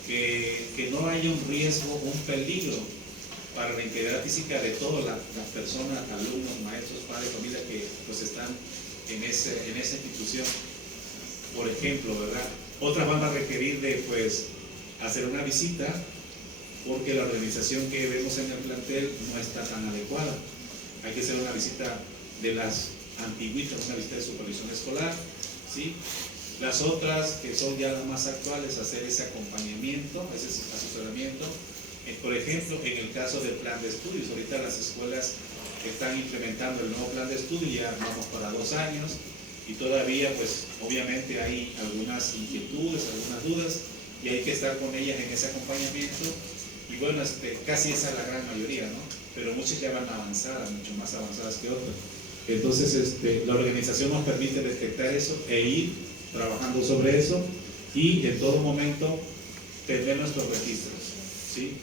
que no haya un riesgo, un peligro para la integridad física de todas las personas, alumnos, maestros, padres, familia que pues están en esa institución. Por ejemplo, ¿verdad? Otras van a requerir de pues hacer una visita porque la organización que vemos en el plantel no está tan adecuada. Hay que hacer una visita de las antiguitas, una visita de supervisión escolar, ¿sí? Las otras, que son ya las más actuales, hacer ese acompañamiento, ese asesoramiento. Por ejemplo, en el caso del plan de estudios, ahorita las escuelas están implementando el nuevo plan de estudio, ya vamos para 2 años, y todavía, pues, obviamente hay algunas inquietudes, algunas dudas, y hay que estar con ellas en ese acompañamiento. Y bueno, casi esa es la gran mayoría, ¿no? Pero muchas ya van avanzadas, mucho más avanzadas que otras. Entonces, la organización nos permite detectar eso e ir trabajando sobre eso y en todo momento tener nuestros registros, ¿sí?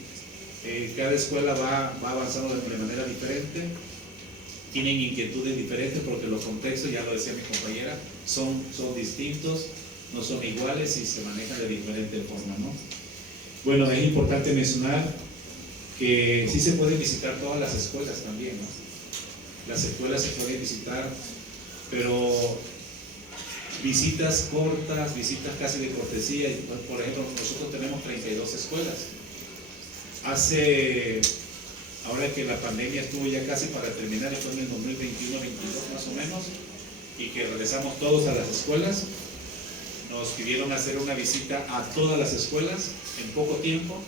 Cada escuela va avanzando de manera diferente, tienen inquietudes diferentes porque los contextos, ya lo decía mi compañera, son distintos, no son iguales y se manejan de diferente forma, ¿no? Bueno, es importante mencionar que sí se pueden visitar todas las escuelas también, ¿no? Las escuelas se pueden visitar, pero visitas cortas, visitas casi de cortesía. Por ejemplo, nosotros tenemos 32 escuelas. Ahora que la pandemia estuvo ya casi para terminar, fue en el 2021-22 más o menos, y que regresamos todos a las escuelas, nos pidieron hacer una visita a todas las escuelas en poco tiempo,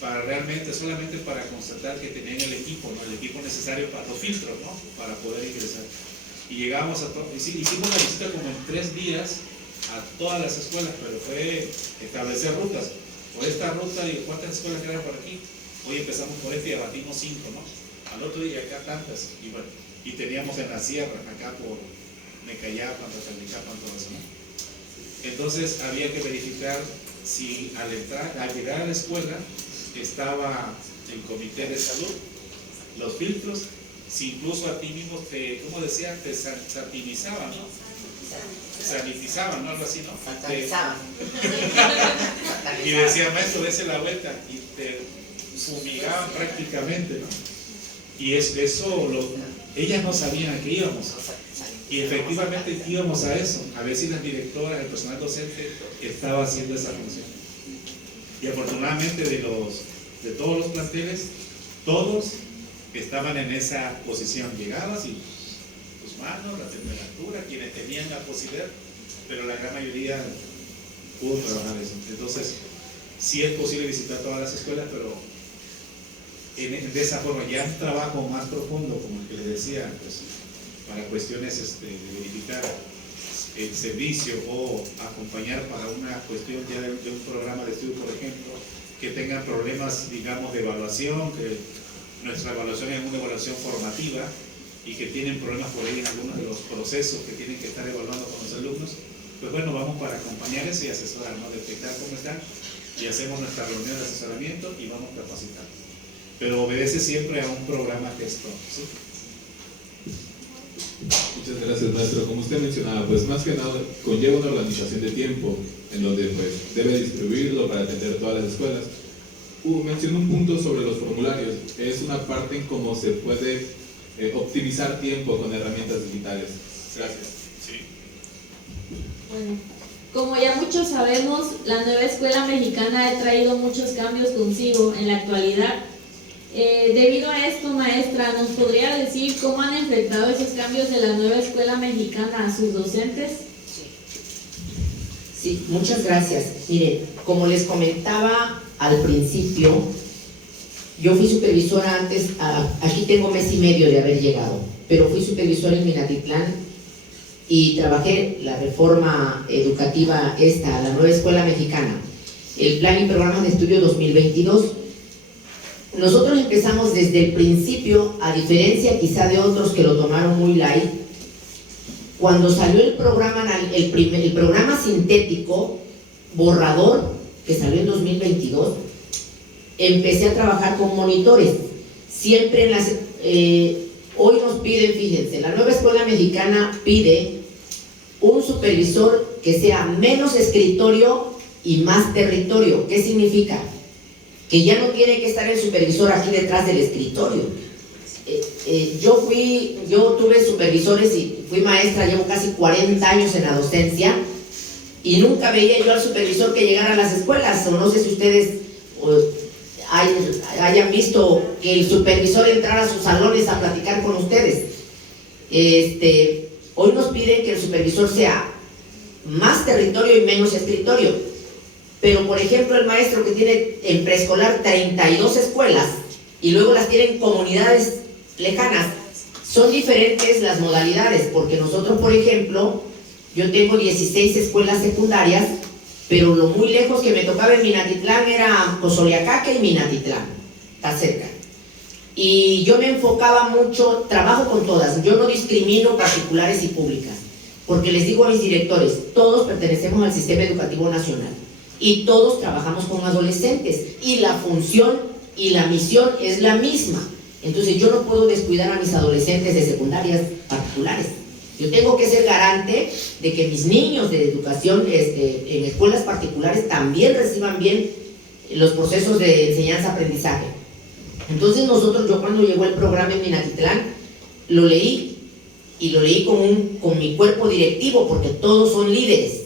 para realmente, solamente para constatar que tenían el equipo, ¿no? El equipo necesario para los filtros, ¿no? Para poder ingresar. Y llegamos a hicimos una visita como en 3 días a todas las escuelas, pero fue establecer rutas. Por esta ruta, y ¿cuántas escuelas quedan por aquí? Hoy empezamos por y abatimos 5, ¿no? Al otro día acá tantas, y bueno, y teníamos en la sierra, acá por Mecayapan, Totalicapan, todo eso, ¿no? Entonces había que verificar si al llegar a la escuela estaba el comité de salud, los filtros, si incluso a ti mismo ¿cómo decía? Te sanitizaban, ¿no? Sanitizaban, ¿no? Algo así, ¿no? Y decía, maestro, dése la vuelta, y te fumigaban prácticamente, ¿no? Y ellas no sabían a qué íbamos. Y efectivamente íbamos a eso, a ver si las directoras, el personal docente estaba haciendo esa función. Y afortunadamente de todos los planteles, todos estaban en esa posición. Llegabas y tus manos, la temperatura, quienes tenían la posibilidad, pero la gran mayoría pudo trabajar eso. Entonces, sí es posible visitar todas las escuelas, pero de esa forma, ya un trabajo más profundo, como el que les decía, pues, para cuestiones de verificar el servicio o acompañar para una cuestión ya de un programa de estudio, por ejemplo, que tengan problemas, digamos, de evaluación, que nuestra evaluación es una evaluación formativa y que tienen problemas por ahí en algunos de los procesos que tienen que estar evaluando con los alumnos, pues bueno, vamos para acompañarles y asesorar, ¿no? Detectar cómo están y hacemos nuestra reunión de asesoramiento y vamos capacitando. Pero obedece siempre a un programa gestor, ¿sí? Muchas gracias, maestro. Como usted mencionaba, pues más que nada conlleva una organización de tiempo en donde pues debe distribuirlo para atender todas las escuelas. Mencionó un punto sobre los formularios. Es una parte en cómo se puede optimizar tiempo con herramientas digitales. Gracias. Sí. Bueno, como ya muchos sabemos, la nueva escuela mexicana ha traído muchos cambios consigo en la actualidad. Debido a esto, maestra, ¿nos podría decir cómo han enfrentado esos cambios de la nueva escuela mexicana a sus docentes? Sí, muchas gracias. Miren, como les comentaba al principio, yo fui supervisora antes, aquí tengo 1 mes y medio de haber llegado, pero fui supervisora en Minatitlán y trabajé la reforma educativa la nueva escuela mexicana, el plan y programa de estudio 2022. nosotros empezamos desde el principio, a diferencia quizá de otros que lo tomaron muy light. Cuando salió el programa sintético, borrador, que salió en 2022, empecé a trabajar con monitores. Siempre hoy nos piden, fíjense, la nueva escuela mexicana pide un supervisor que sea menos escritorio y más territorio. ¿Qué significa? Que ya no tiene que estar el supervisor aquí detrás del escritorio. Yo tuve supervisores y fui maestra, llevo casi 40 años en la docencia, y nunca veía yo al supervisor que llegara a las escuelas, o no sé si ustedes hayan visto que el supervisor entrara a sus salones a platicar con ustedes. Hoy nos piden que el supervisor sea más territorio y menos escritorio. Pero, por ejemplo, el maestro que tiene en preescolar 32 escuelas y luego las tiene en comunidades lejanas, son diferentes las modalidades, porque nosotros, por ejemplo, yo tengo 16 escuelas secundarias, pero lo muy lejos que me tocaba en Minatitlán era Cozoleacaque y Minatitlán, está cerca. Y yo me enfocaba mucho, trabajo con todas, yo no discrimino particulares y públicas, porque les digo a mis directores, todos pertenecemos al sistema educativo nacional y todos trabajamos con adolescentes y la función y la misión es la misma. Entonces yo no puedo descuidar a mis adolescentes de secundarias particulares. Yo tengo que ser garante de que mis niños de educación en escuelas particulares también reciban bien los procesos de enseñanza-aprendizaje. Entonces yo cuando llegó el programa en Minatitlán, lo leí, y lo leí con mi cuerpo directivo, porque todos son líderes.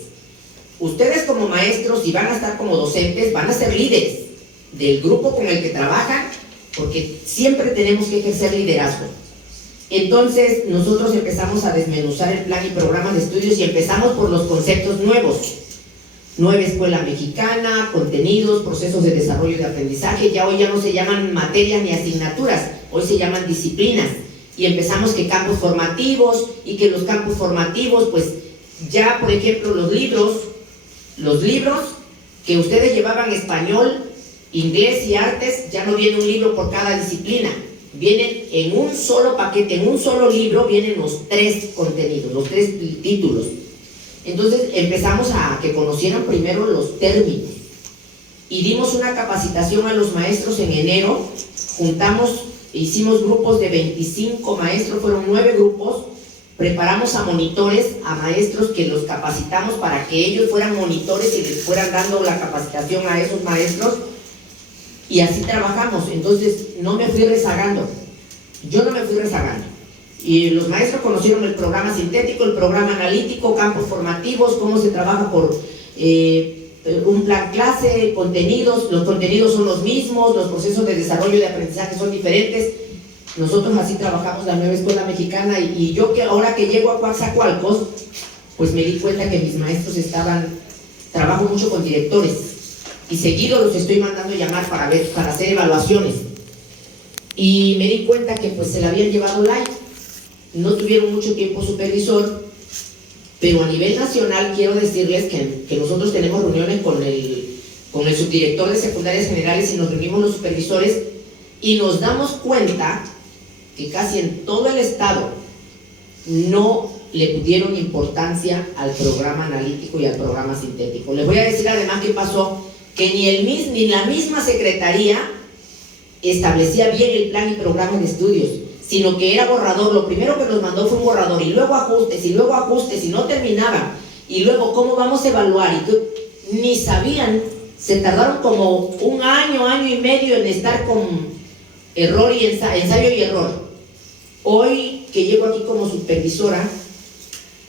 Ustedes como maestros, y van a estar como docentes, van a ser líderes del grupo con el que trabajan, porque siempre tenemos que ejercer liderazgo. Entonces nosotros empezamos a desmenuzar el plan y programa de estudios y empezamos por los conceptos nuevos. Nueva escuela mexicana, contenidos, procesos de desarrollo de aprendizaje. Ya hoy ya no se llaman materias ni asignaturas, hoy se llaman disciplinas. Y empezamos que campos formativos, y que los campos formativos, pues ya por ejemplo los libros que ustedes llevaban español, inglés y artes, ya no viene un libro por cada disciplina. Vienen en un solo paquete, en un solo libro, vienen los 3 contenidos, los 3 títulos. Entonces empezamos a que conocieran primero los términos y dimos una capacitación a los maestros en enero. Hicimos grupos de 25 maestros, fueron 9 grupos. Preparamos a monitores, a maestros que los capacitamos para que ellos fueran monitores y les fueran dando la capacitación a esos maestros. Y así trabajamos. Entonces no me fui rezagando, yo no me fui rezagando. Y los maestros conocieron el programa sintético, el programa analítico, campos formativos, cómo se trabaja por un plan clase, contenidos. Los contenidos son los mismos, los procesos de desarrollo de aprendizaje son diferentes. Nosotros así trabajamos la nueva escuela mexicana, y yo que ahora que llego a Coatzacoalcos, pues me di cuenta que mis maestros trabajo mucho con directores, y seguido los estoy mandando llamar para hacer evaluaciones, y me di cuenta que pues se la habían llevado light, no tuvieron mucho tiempo supervisor. Pero a nivel nacional quiero decirles que nosotros tenemos reuniones con el subdirector de secundarias generales, y nos reunimos los supervisores, y nos damos cuenta que casi en todo el estado no le dieron importancia al programa analítico y al programa sintético. Les voy a decir además qué pasó, que ni la misma secretaría establecía bien el plan y programa de estudios, sino que era borrador. Lo primero que nos mandó fue un borrador, y luego ajustes, y no terminaban, y luego cómo vamos a evaluar, y ni sabían. Se tardaron como un año y medio en estar con error y ensayo y error. Hoy que llego aquí como supervisora,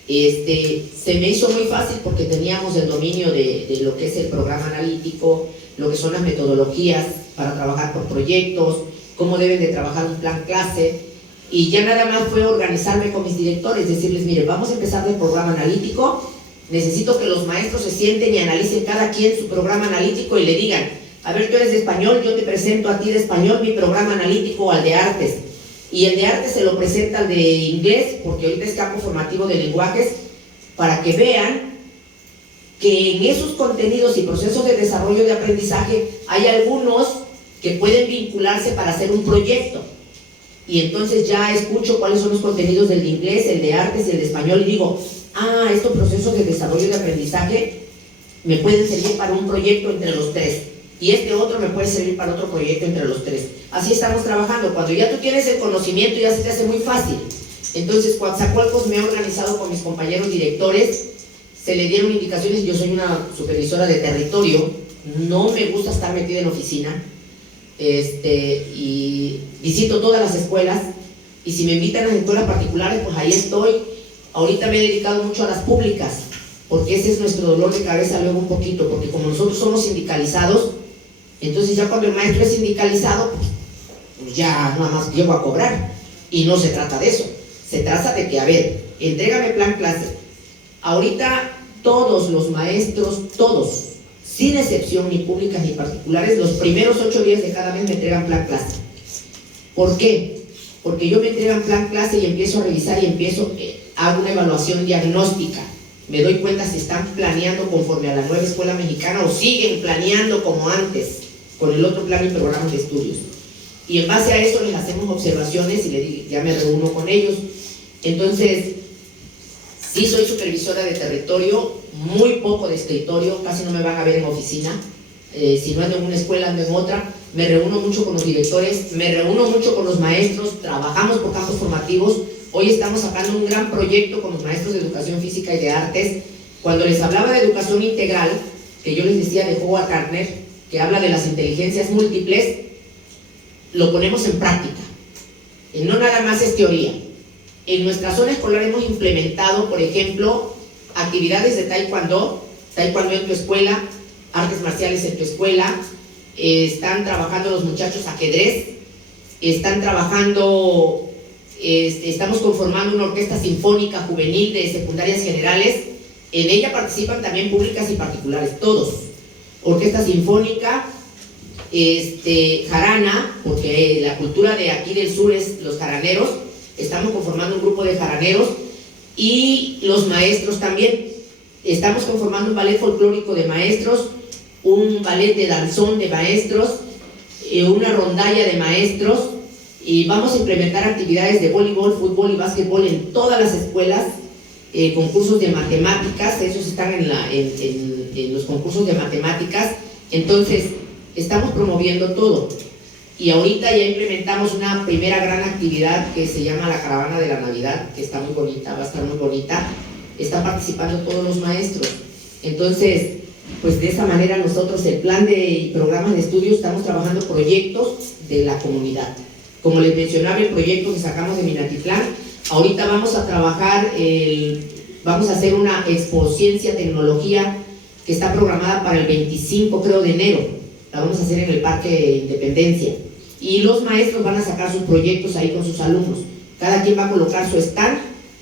se me hizo muy fácil, porque teníamos el dominio de lo que es el programa analítico, lo que son las metodologías para trabajar por proyectos, cómo deben de trabajar un plan clase, y ya nada más fue organizarme con mis directores, decirles, miren, vamos a empezar del programa analítico. Necesito que los maestros se sienten y analicen cada quien su programa analítico y le digan, a ver, tú eres de español, yo te presento a ti de español mi programa analítico, o al de artes, y el de artes se lo presenta al de inglés, porque ahorita es campo formativo de lenguajes, para que vean que en esos contenidos y procesos de desarrollo de aprendizaje hay algunos que pueden vincularse para hacer un proyecto. Y entonces ya escucho cuáles son los contenidos del de inglés, el de artes y el de español, y digo, estos procesos de desarrollo de aprendizaje me pueden servir para un proyecto entre los tres, y este otro me puede servir para otro proyecto entre los tres. Así estamos trabajando. Cuando ya tú tienes el conocimiento, ya se te hace muy fácil. Entonces, Coatzacoalcos me ha organizado con mis compañeros directores, se le dieron indicaciones. Yo soy una supervisora de territorio, no me gusta estar metida en oficina, y visito todas las escuelas, y si me invitan a las escuelas particulares, pues ahí estoy. Ahorita me he dedicado mucho a las públicas, porque ese es nuestro dolor de cabeza luego un poquito, porque como nosotros somos sindicalizados, entonces ya cuando el maestro es sindicalizado, pues ya nada más llego a cobrar, y no se trata de eso. Se trata de que, a ver, entrégame plan clase. Ahorita todos los maestros, todos, sin excepción, ni públicas ni particulares, los primeros 8 días de cada mes me entregan plan clase. ¿Por qué? Porque yo me entregan plan clase y empiezo a revisar y hago una evaluación diagnóstica. Me doy cuenta si están planeando conforme a la nueva escuela mexicana o siguen planeando como antes, con el otro plan y programa de estudios. Y en base a eso les hacemos observaciones y ya me reúno con ellos. Entonces, sí soy supervisora de territorio, muy poco de escritorio, casi no me van a ver en oficina. Si no ando en una escuela, ando en otra. Me reúno mucho con los directores, me reúno mucho con los maestros, trabajamos por campos formativos. Hoy estamos sacando un gran proyecto con los maestros de educación física y de artes. Cuando les hablaba de educación integral, que yo les decía de Howard Gardner, que habla de las inteligencias múltiples, lo ponemos en práctica. Y no nada más es teoría. En nuestra zona escolar hemos implementado, por ejemplo, actividades de taekwondo en tu escuela, artes marciales en tu escuela. Están trabajando los muchachos ajedrez, están trabajando, estamos conformando una orquesta sinfónica juvenil de secundarias generales. En ella participan también públicas y particulares, todos. Orquesta sinfónica, jarana, porque la cultura de aquí del sur es los jaraneros. Estamos conformando un grupo de jaraneros, y los maestros también. Estamos conformando un ballet folclórico de maestros, un ballet de danzón de maestros, una rondalla de maestros, y vamos a implementar actividades de voleibol, fútbol y básquetbol en todas las escuelas, concursos de matemáticas, esos están en los concursos de matemáticas. Entonces, estamos promoviendo todo. Y ahorita ya implementamos una primera gran actividad que se llama la Caravana de la Navidad, que está muy bonita, va a estar muy bonita. Están participando todos los maestros. Entonces, pues de esa manera nosotros, el plan y programas de estudio, estamos trabajando proyectos de la comunidad. Como les mencionaba, el proyecto que sacamos de Minatitlán, ahorita vamos a trabajar, vamos a hacer una Expo Ciencia Tecnología que está programada para el 25, creo, de enero. La vamos a hacer en el Parque Independencia. Y los maestros van a sacar sus proyectos ahí con sus alumnos. Cada quien va a colocar su stand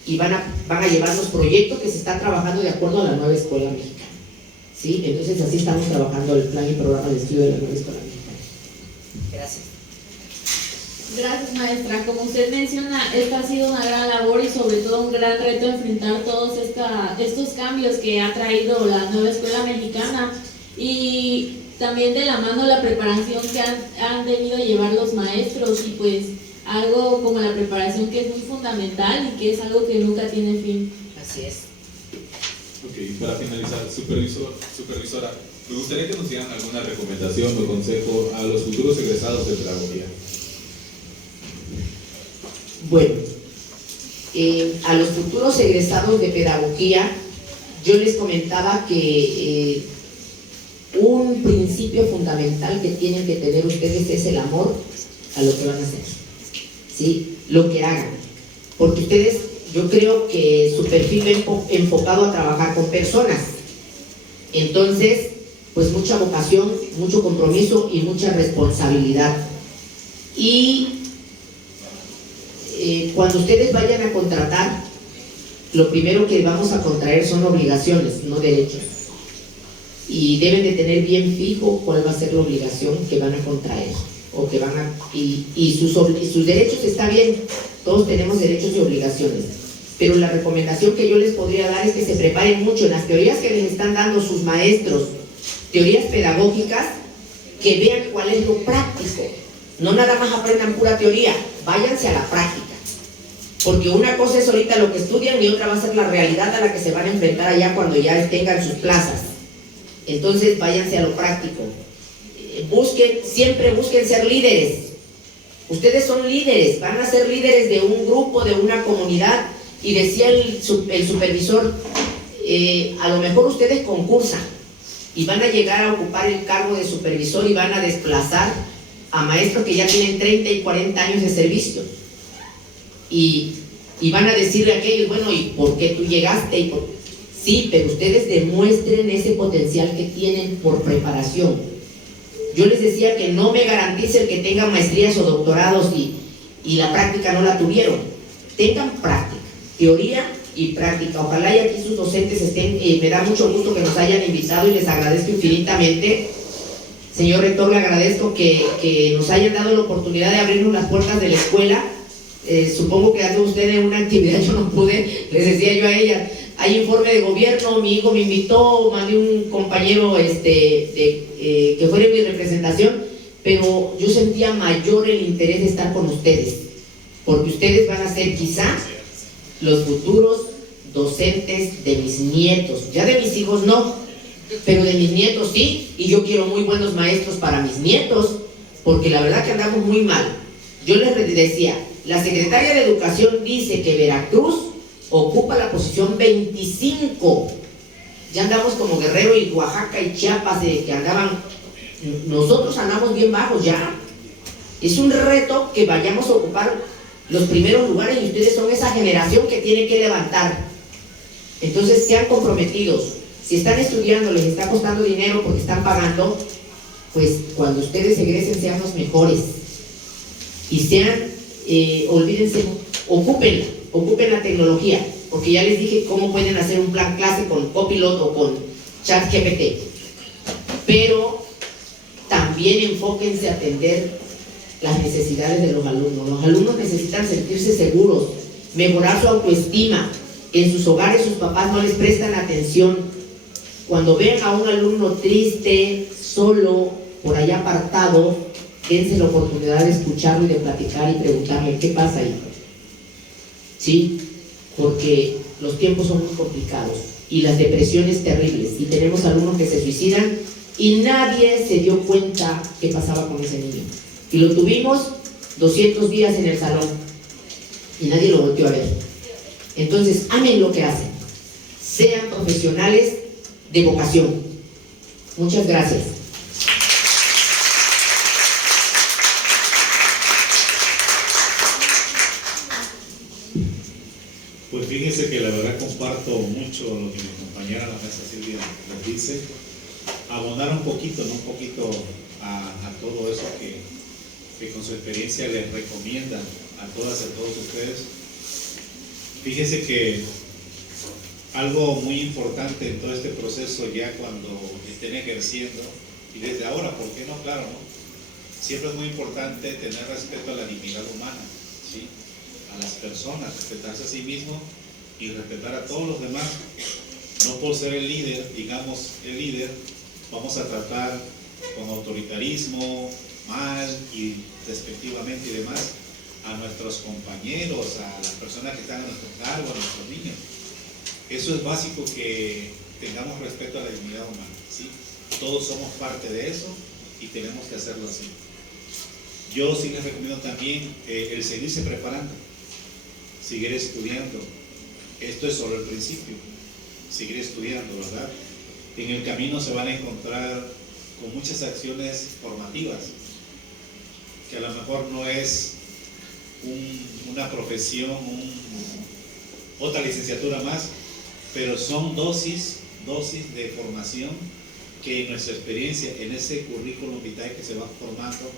y van a llevar los proyectos que se están trabajando de acuerdo a la nueva escuela mexicana. ¿Sí? Entonces así estamos trabajando el plan y programa de estudio de la nueva escuela mexicana. Gracias. Gracias, maestra. Como usted menciona, esta ha sido una gran labor y sobre todo un gran reto enfrentar todos estos cambios que ha traído la nueva escuela mexicana, y también de la mano la preparación que han debido llevar los maestros, y pues algo como la preparación que es muy fundamental y que es algo que nunca tiene fin. Así es. Ok, para finalizar, supervisora, me gustaría que nos dieran alguna recomendación o consejo a los futuros egresados de pedagogía. Bueno, a los futuros egresados de pedagogía, yo les comentaba que un principio fundamental que tienen que tener ustedes es el amor a lo que van a hacer, ¿sí? Lo que hagan, porque ustedes, yo creo que su perfil es enfocado a trabajar con personas. Entonces, pues mucha vocación, mucho compromiso y mucha responsabilidad. Y cuando ustedes vayan a contratar, lo primero que vamos a contraer son obligaciones, no derechos. Y deben de tener bien fijo cuál va a ser la obligación que van a contraer, o que van a, y sus derechos está bien, todos tenemos derechos y obligaciones, pero la recomendación que yo les podría dar es que se preparen mucho en las teorías que les están dando sus maestros, teorías pedagógicas, que vean cuál es lo práctico, No nada más aprendan pura teoría, váyanse a la práctica. Porque una cosa es ahorita lo que estudian y otra va a ser la realidad a la que se van a enfrentar allá cuando ya tengan sus plazas. Entonces váyanse a lo práctico. Siempre busquen ser líderes. Ustedes son líderes, van a ser líderes de un grupo, de una comunidad. Y decía el supervisor, a lo mejor ustedes concursan y van a llegar a ocupar el cargo de supervisor y van a desplazar a maestros que ya tienen 30 y 40 años de servicio. Y van a decirle a aquellos, bueno, ¿y por qué tú llegaste? Sí, pero ustedes demuestren ese potencial que tienen por preparación. Yo les decía que no me garantice el que tenga maestrías o doctorados y la práctica no la tuvieron. Tengan práctica, teoría y práctica. Ojalá y aquí sus docentes estén, me da mucho gusto que nos hayan invitado y les agradezco infinitamente. Señor rector, le agradezco que nos hayan dado la oportunidad de abrirnos las puertas de la escuela. Supongo que ando usted en una actividad, yo no pude, les decía yo a ella, hay informe de gobierno, mi hijo me invitó, mandé un compañero que fuera en mi representación, pero yo sentía mayor el interés de estar con ustedes, porque ustedes van a ser quizás los futuros docentes de mis nietos, ya de mis hijos no, pero de mis nietos sí, y yo quiero muy buenos maestros para mis nietos, porque la verdad que andamos muy mal. Yo les decía, la secretaria de Educación dice que Veracruz ocupa la posición 25. Ya andamos como Guerrero y Oaxaca y Chiapas, que andaban, nosotros andamos bien bajos ya. Es un reto que vayamos a ocupar los primeros lugares y ustedes son esa generación que tiene que levantar. Entonces sean comprometidos. Si están estudiando, les está costando dinero porque están pagando, pues cuando ustedes egresen sean los mejores. Y sean, olvídense, ocupen la tecnología, porque ya les dije cómo pueden hacer un plan clase con Copilot o con ChatGPT. Pero también enfóquense a atender las necesidades de los alumnos. Los alumnos necesitan sentirse seguros, mejorar su autoestima. En sus hogares sus papás no les prestan atención. Cuando vean a un alumno triste, solo, por allá apartado, dense la oportunidad de escucharlo y de platicar y preguntarle, ¿qué pasa ahí? ¿Sí? Porque los tiempos son muy complicados y las depresiones terribles. Y tenemos alumnos que se suicidan y nadie se dio cuenta qué pasaba con ese niño. Y lo tuvimos 200 días en el salón y nadie lo volvió a ver. Entonces, amen lo que hacen. Sean profesionales de vocación. Muchas gracias. Pues fíjense que la verdad comparto mucho lo que mi compañera la maestra Silvia nos dice. Abonar un poquito, ¿no? Un poquito a todo eso que con su experiencia les recomiendan a todas y a todos ustedes. Fíjense que algo muy importante en todo este proceso, ya cuando estén ejerciendo, y desde ahora, ¿por qué no? Claro, ¿no? Siempre es muy importante tener respeto a la dignidad humana, ¿sí? A las personas, respetarse a sí mismo y respetar a todos los demás. No por ser el líder, digamos el líder, vamos a tratar con autoritarismo, mal y despectivamente y demás a nuestros compañeros, a las personas que están a nuestro cargo, a nuestros niños. Eso es básico, que tengamos respeto a la dignidad humana, ¿sí? Todos somos parte de eso y tenemos que hacerlo así. Yo sí les recomiendo también el seguirse preparando, seguir estudiando. Esto es solo el principio, seguir estudiando, ¿verdad? En el camino se van a encontrar con muchas acciones formativas, que a lo mejor no es una profesión, otra licenciatura más, pero son dosis de formación que en nuestra experiencia, en ese currículum vitae que se va formando,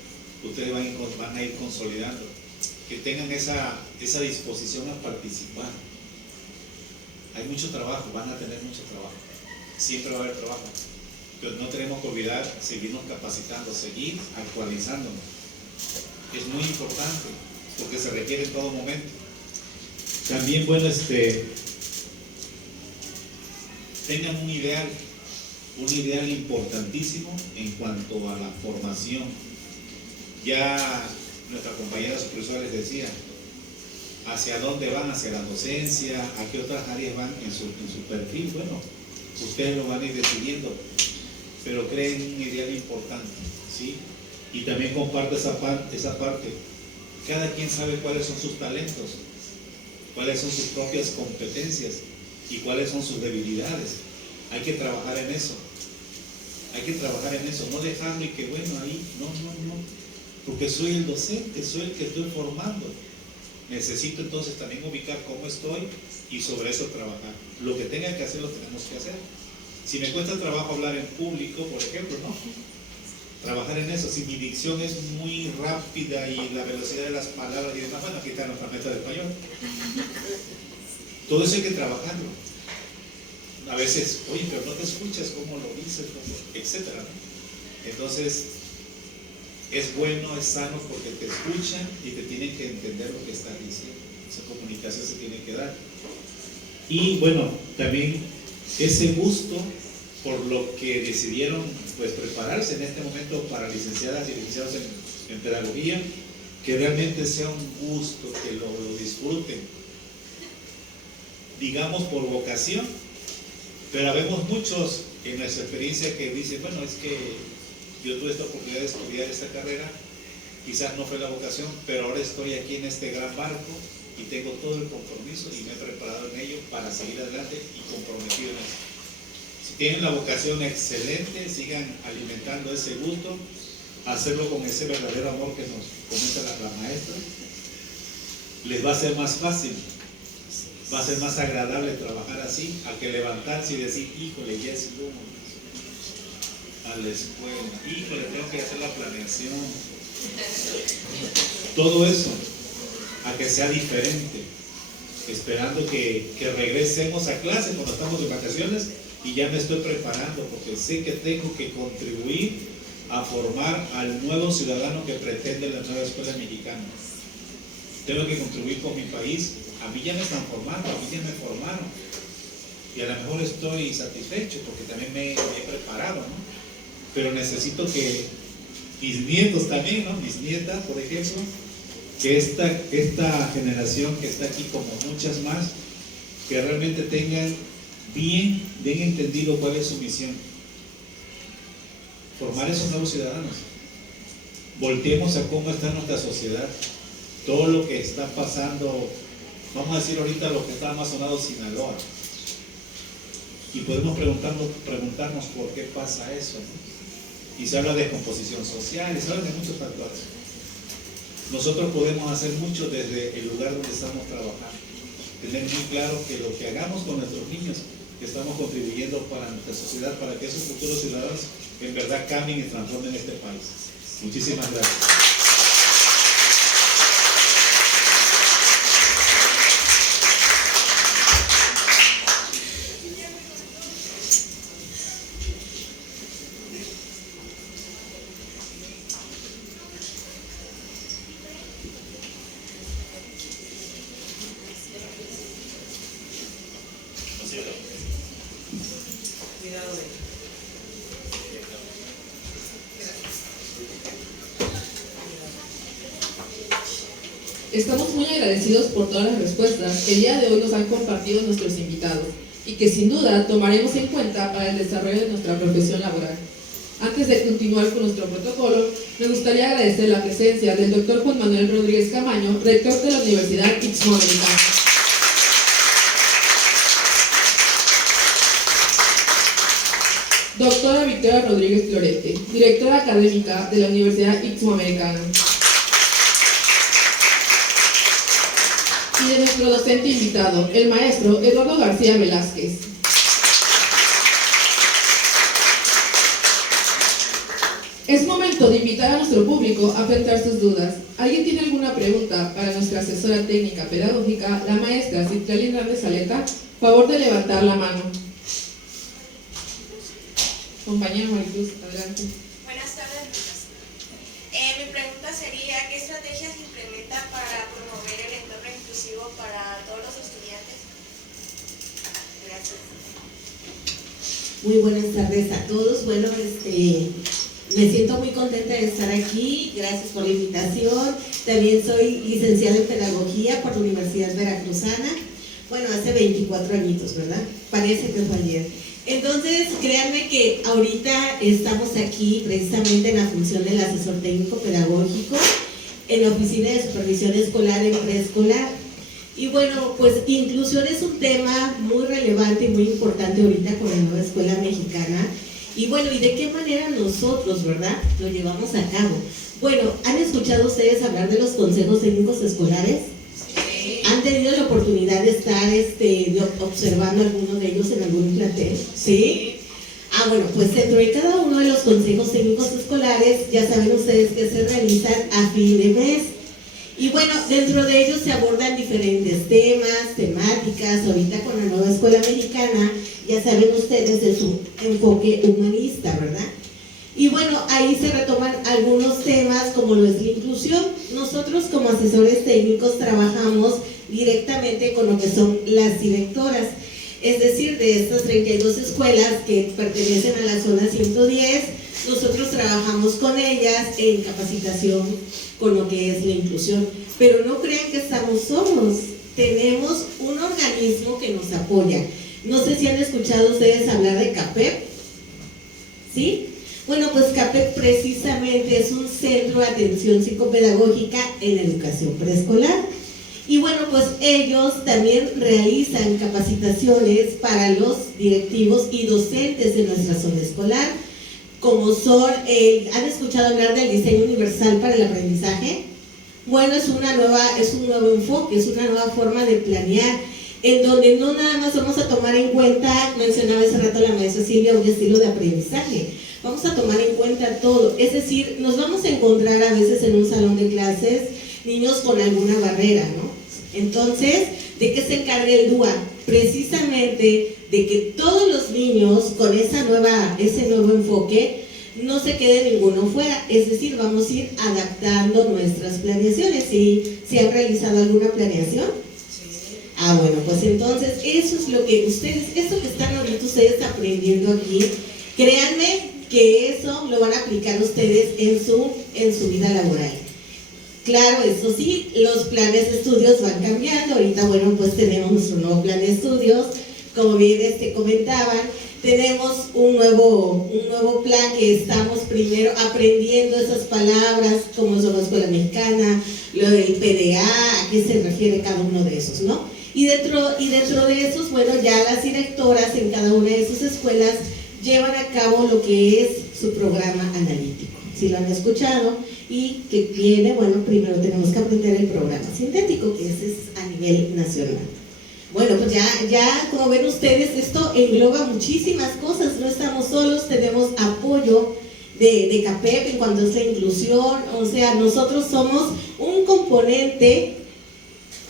ustedes van a ir consolidando, que tengan esa disposición a participar. Hay mucho trabajo, van a tener mucho trabajo, siempre va a haber trabajo, pero no tenemos que olvidar seguirnos capacitando, seguir actualizándonos. Es muy importante, porque se requiere en todo momento. También, bueno, tengan un ideal importantísimo en cuanto a la formación. Ya nuestra compañera supervisora les decía, hacia dónde van, hacia la docencia, a qué otras áreas van en su perfil. Bueno, ustedes lo van a ir decidiendo, pero creen un ideal importante, ¿sí? Y también comparto esa parte. Cada quien sabe cuáles son sus talentos, cuáles son sus propias competencias y cuáles son sus debilidades. Hay que trabajar en eso. Hay que trabajar en eso, no dejarlo y que bueno, ahí, no, porque soy el docente, soy el que estoy formando. Necesito entonces también ubicar cómo estoy y sobre eso trabajar. Lo que tenga que hacer, lo tenemos que hacer. Si me cuesta trabajo hablar en público, por ejemplo, no. Trabajar en eso. Si mi dicción es muy rápida y la velocidad de las palabras y demás, bueno, aquí está nuestra meta de español. Todo eso hay que trabajarlo. A veces, oye, pero no te escuchas, cómo lo dices, etcétera, ¿no? Entonces, es bueno, es sano porque te escuchan y te tienen que entender lo que estás diciendo. Esa comunicación se tiene que dar. Y bueno, también ese gusto por lo que decidieron pues prepararse en este momento para licenciadas y licenciados en pedagogía, que realmente sea un gusto, que lo disfruten, digamos por vocación. Pero vemos muchos en nuestra experiencia que dicen, bueno, es que yo tuve esta oportunidad de estudiar esta carrera, quizás no fue la vocación, pero ahora estoy aquí en este gran barco y tengo todo el compromiso y me he preparado en ello para seguir adelante y comprometido en eso. Si tienen la vocación excelente, sigan alimentando ese gusto, hacerlo con ese verdadero amor que nos comenta la maestra, les va a ser más fácil. Va a ser más agradable trabajar así, a que levantarse y decir, híjole, ya es lunes, a la escuela, híjole, tengo que hacer la planeación. Todo eso, a que sea diferente, esperando que regresemos a clase cuando estamos de vacaciones y ya me estoy preparando, porque sé que tengo que contribuir a formar al nuevo ciudadano que pretende la nueva escuela mexicana. Tengo que contribuir con mi país. A mí ya me están formando, a mí ya me formaron. Y a lo mejor estoy satisfecho porque también me he preparado, ¿no? Pero necesito que mis nietos también, ¿no? Mis nietas, por ejemplo, que esta generación que está aquí, como muchas más, que realmente tengan bien entendido cuál es su misión. Formar esos nuevos ciudadanos. Volteemos a cómo está nuestra sociedad. Todo lo que está pasando, vamos a decir ahorita lo que está más sonado Sinaloa. Y podemos preguntarnos por qué pasa eso, ¿no? Y se habla de descomposición social, y se habla de muchos factores. Nosotros podemos hacer mucho desde el lugar donde estamos trabajando. Tener muy claro que lo que hagamos con nuestros niños, estamos contribuyendo para nuestra sociedad, para que esos futuros ciudadanos en verdad cambien y transformen este país. Muchísimas gracias. Estamos muy agradecidos por todas las respuestas que el día de hoy nos han compartido nuestros invitados y que sin duda tomaremos en cuenta para el desarrollo de nuestra profesión laboral. Antes de continuar con nuestro protocolo, me gustaría agradecer la presencia del Dr. Juan Manuel Rodríguez Camaño, rector de la Universidad Ixmoamericana. Doctora Victoria Rodríguez Florete, directora académica de la Universidad Ixmoamericana. Y de nuestro docente invitado, el maestro Eduardo García Velázquez. Es momento de invitar a nuestro público a plantear sus dudas. ¿Alguien tiene alguna pregunta para nuestra asesora técnica pedagógica, la maestra Citlali Hernández Aleta? Favor de levantar la mano. Compañera Maricruz, adelante. Buenas tardes, Lucas. Mi pregunta sería, ¿qué estrategias implementa para promover el entorno inclusivo para todos los estudiantes? Gracias. Muy buenas tardes a todos. Bueno, Me siento muy contenta de estar aquí, gracias por la invitación. También soy licenciada en Pedagogía por la Universidad Veracruzana. Bueno, hace 24 añitos, ¿verdad? Parece que fue ayer. Entonces, créanme que ahorita estamos aquí precisamente en la función del asesor técnico pedagógico en la Oficina de Supervisión Escolar en Preescolar. Y bueno, pues inclusión es un tema muy relevante y muy importante ahorita con la nueva escuela mexicana. Y bueno, ¿y de qué manera nosotros, verdad, lo llevamos a cabo? Bueno, ¿han escuchado ustedes hablar de los consejos técnicos escolares? Sí. ¿Han tenido la oportunidad de estar observando alguno de ellos en algún plantel? ¿Sí? Ah, bueno, pues dentro de cada uno de los consejos técnicos escolares, ya saben ustedes que se realizan a fin de mes. Y bueno, dentro de ellos se abordan diferentes temas, temáticas. Ahorita con la nueva escuela mexicana, ya saben ustedes de su enfoque humanista, ¿verdad? Y bueno, ahí se retoman algunos temas como lo es la inclusión. Nosotros como asesores técnicos trabajamos directamente con lo que son las directoras. Es decir, de estas 32 escuelas que pertenecen a la zona 110, nosotros trabajamos con ellas en capacitación con lo que es la inclusión. Pero no crean que estamos solos, tenemos un organismo que nos apoya. No sé si han escuchado ustedes hablar de CAPEP, ¿sí? Bueno, pues CAPEP precisamente es un centro de atención psicopedagógica en educación preescolar. Y bueno, pues ellos también realizan capacitaciones para los directivos y docentes de nuestra zona escolar, como son, ¿han escuchado hablar del diseño universal para el aprendizaje? Bueno, es un nuevo enfoque, es una nueva forma de planear, en donde no nada más vamos a tomar en cuenta, mencionaba hace rato la maestra Silvia, un estilo de aprendizaje. Vamos a tomar en cuenta todo, es decir, nos vamos a encontrar a veces en un salón de clases niños con alguna barrera, ¿no? Entonces, ¿de qué se encarga el DUA? Precisamente de que todos los niños con ese nuevo enfoque no se quede ninguno fuera, es decir, vamos a ir adaptando nuestras planeaciones. ¿Sí han realizado alguna planeación? Sí. Ah, bueno, pues entonces eso es lo que eso que están ahorita ustedes aprendiendo aquí, créanme que eso lo van a aplicar ustedes en su vida laboral. Claro, eso sí, los planes de estudios van cambiando. Ahorita, bueno, pues tenemos nuestro nuevo plan de estudios, como bien comentaban, tenemos un nuevo plan que estamos primero aprendiendo esas palabras, como son la escuela mexicana, lo del PDA, a qué se refiere cada uno de esos, ¿no? Y dentro de esos, bueno, ya las directoras en cada una de sus escuelas llevan a cabo lo que es su programa analítico. Si lo han escuchado, y que viene, bueno, primero tenemos que aprender el programa sintético, que ese es a nivel nacional. Bueno, pues ya como ven ustedes, esto engloba muchísimas cosas, no estamos solos, tenemos apoyo de CAPEP en cuanto es la inclusión, o sea, nosotros somos un componente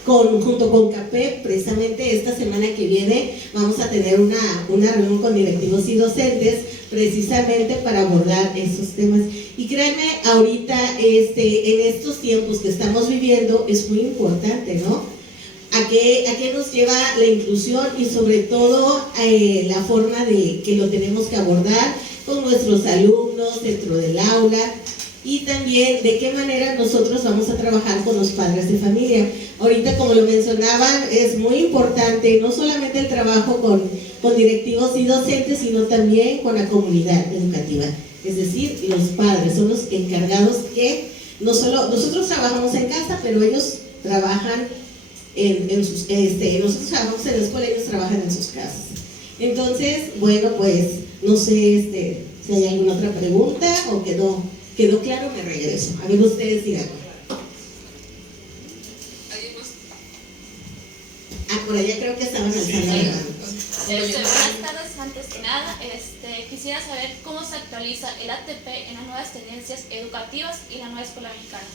junto con CAPEP. Precisamente esta semana que viene vamos a tener una reunión con directivos y docentes precisamente para abordar esos temas. Y créanme, ahorita en estos tiempos que estamos viviendo es muy importante, ¿no? ¿A qué nos lleva la inclusión? Y sobre todo la forma de que lo tenemos que abordar con nuestros alumnos dentro del aula, y también de qué manera nosotros vamos a trabajar con los padres de familia. Ahorita, como lo mencionaban, es muy importante no solamente el trabajo con directivos y docentes, sino también con la comunidad educativa. Es decir, los padres son los encargados que no solo nosotros trabajamos en casa, pero ellos trabajan nosotros trabajamos en la escuela, ellos trabajan en sus casas. Entonces, bueno, pues no sé si hay alguna otra pregunta o quedó claro, me regreso. A ver, ustedes digan. Por allá creo que estaban alzando la mano. Buenas tardes, antes que nada, quisiera saber cómo se actualiza el ATP en las nuevas tendencias educativas y la nueva escuela mexicana.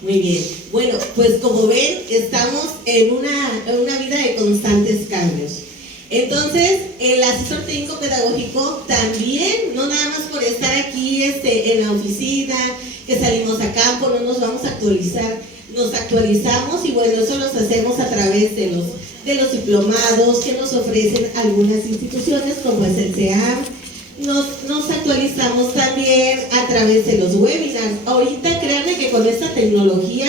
Muy bien, bueno, pues como ven, estamos en una vida de constantes cambios. Entonces, el asesor técnico pedagógico también, no nada más por estar aquí en la oficina, que salimos a campo, no nos vamos a actualizar, nos actualizamos, y bueno, eso lo hacemos a través de los diplomados que nos ofrecen algunas instituciones, como es el CEAM, nos actualizamos también a través de los webinars. Ahorita créanme que con esta tecnología,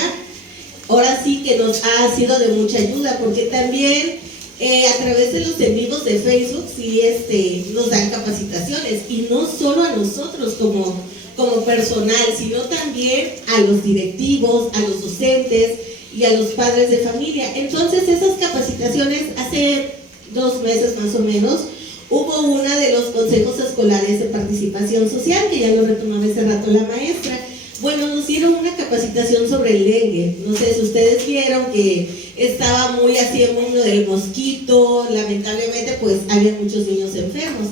ahora sí que nos ha sido de mucha ayuda, porque también a través de los en vivos de Facebook sí nos dan capacitaciones, y no solo a nosotros como personal, sino también a los directivos, a los docentes y a los padres de familia. Entonces esas capacitaciones hace 2 meses más o menos, hubo una de los consejos escolares de participación social, que ya lo retomaba hace rato la maestra. Bueno, nos dieron una capacitación sobre el dengue. No sé si ustedes vieron que estaba muy así el mundo del mosquito, lamentablemente pues había muchos niños enfermos.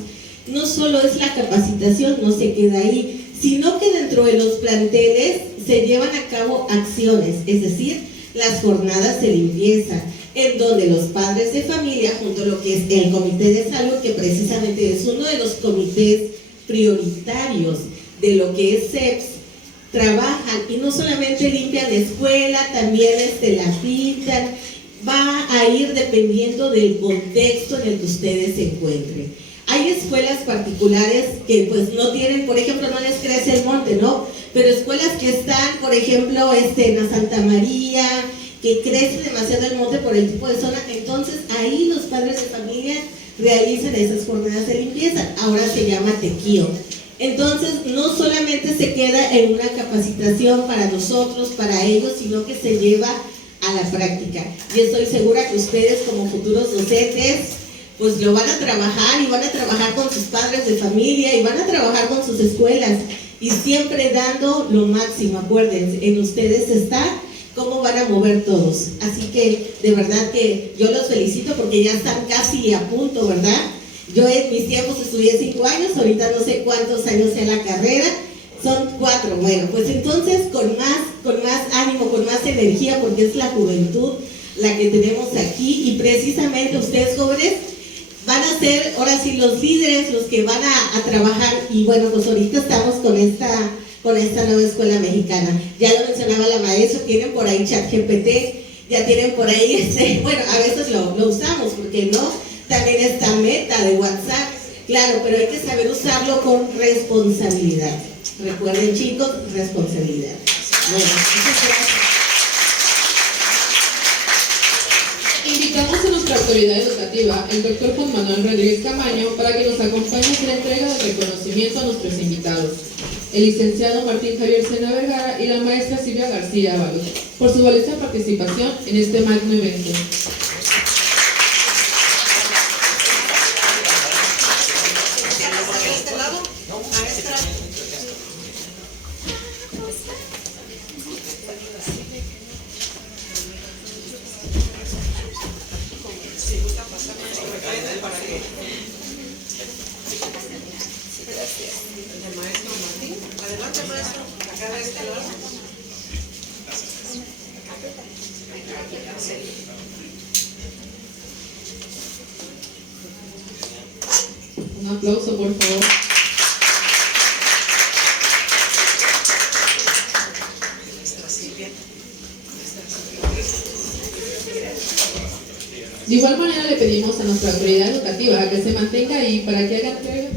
No solo es la capacitación, no se queda ahí, sino que dentro de los planteles se llevan a cabo acciones, es decir, las jornadas de limpieza, en donde los padres de familia, junto a lo que es el comité de salud, que precisamente es uno de los comités prioritarios de lo que es CEPS, trabajan y no solamente limpian la escuela, también la pintan. Va a ir dependiendo del contexto en el que ustedes se encuentren. Hay escuelas particulares que pues no tienen, por ejemplo, no les crece el monte, ¿no? Pero escuelas que están, por ejemplo, en la Santa María, que crece demasiado el monte por el tipo de zona, entonces ahí los padres de familia realizan esas jornadas de limpieza. Ahora se llama tequío. Entonces no solamente se queda en una capacitación para nosotros, para ellos, sino que se lleva a la práctica. Y estoy segura que ustedes como futuros docentes pues lo van a trabajar, y van a trabajar con sus padres de familia, y van a trabajar con sus escuelas, y siempre dando lo máximo. Acuérdense, en ustedes está cómo van a mover todos. Así que de verdad que yo los felicito porque ya están casi a punto, ¿verdad? Yo en mis tiempos estudié 5 años, ahorita no sé cuántos años sea la carrera, son 4. Bueno, pues entonces con más ánimo, con más energía, porque es la juventud la que tenemos aquí, y precisamente ustedes jóvenes van a ser ahora sí los líderes, los que van a trabajar. Y bueno, pues ahorita estamos con esta nueva escuela mexicana. Ya lo mencionaba la maestra, tienen por ahí ChatGPT, ya tienen por ahí, bueno, a veces lo usamos, porque no, también está Meta de WhatsApp, claro, pero hay que saber usarlo con responsabilidad. Recuerden, chicos, responsabilidad. Bueno, muchas gracias. Invitamos a nuestra autoridad educativa, el doctor Juan Manuel Rodríguez Camaño, para que nos acompañe en la entrega de reconocimiento a nuestros invitados, el licenciado Martín Javier Sena Vergara y la maestra Silvia García Ábalos, por su valiosa participación en este magno evento. Un aplauso, por favor. De igual manera le pedimos a nuestra autoridad educativa que se mantenga ahí para que haga entrega.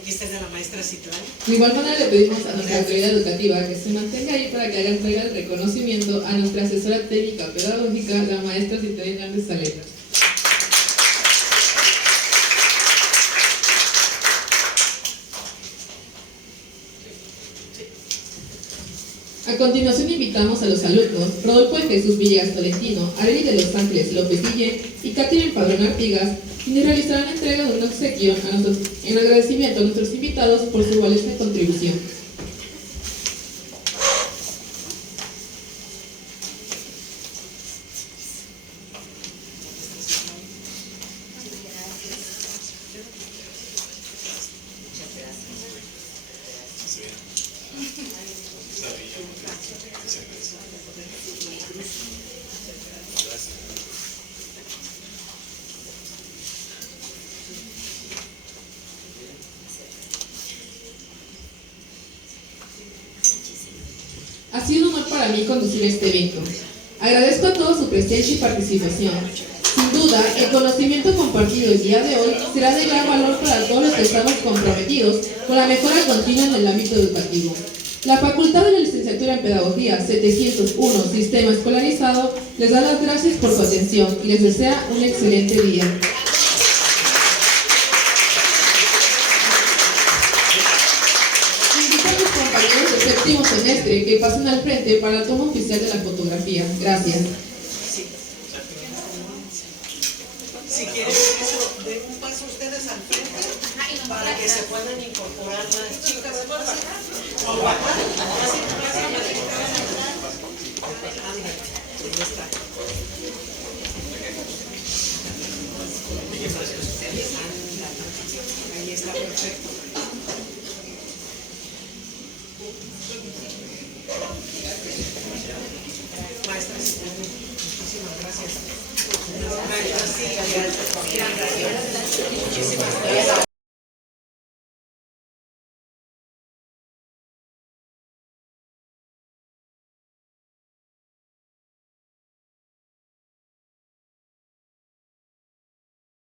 Aquí está la maestra Citlán. De igual manera le pedimos a nuestra autoridad educativa que se mantenga ahí para que haga entrega del reconocimiento a nuestra asesora técnica pedagógica, la maestra Citlán Hernández Saleta. A continuación invitamos a los alumnos Rodolfo de Jesús Villegas Tolentino, Arely de Los Ángeles López Guille y Catherine Padrón Artigas, quienes realizarán la entrega de un obsequio en agradecimiento a nuestros invitados por su valiosa contribución. para mí conducir este evento. Agradezco a todos su presencia y participación. Sin duda, el conocimiento compartido el día de hoy será de gran valor para todos los que estamos comprometidos con la mejora continua en el ámbito educativo. La Facultad de la Licenciatura en Pedagogía 701 Sistema Escolarizado les da las gracias por su atención y les desea un excelente día. Invito a los compañeros del séptimo semestre que pasen al frente para la toma oficial de la fotografía. Gracias. Si quieren eso, den un paso ustedes al frente para que se puedan incorporar más chicas. Ahí está, perfecto. Maestras, muchísimas gracias. Muchísimas gracias.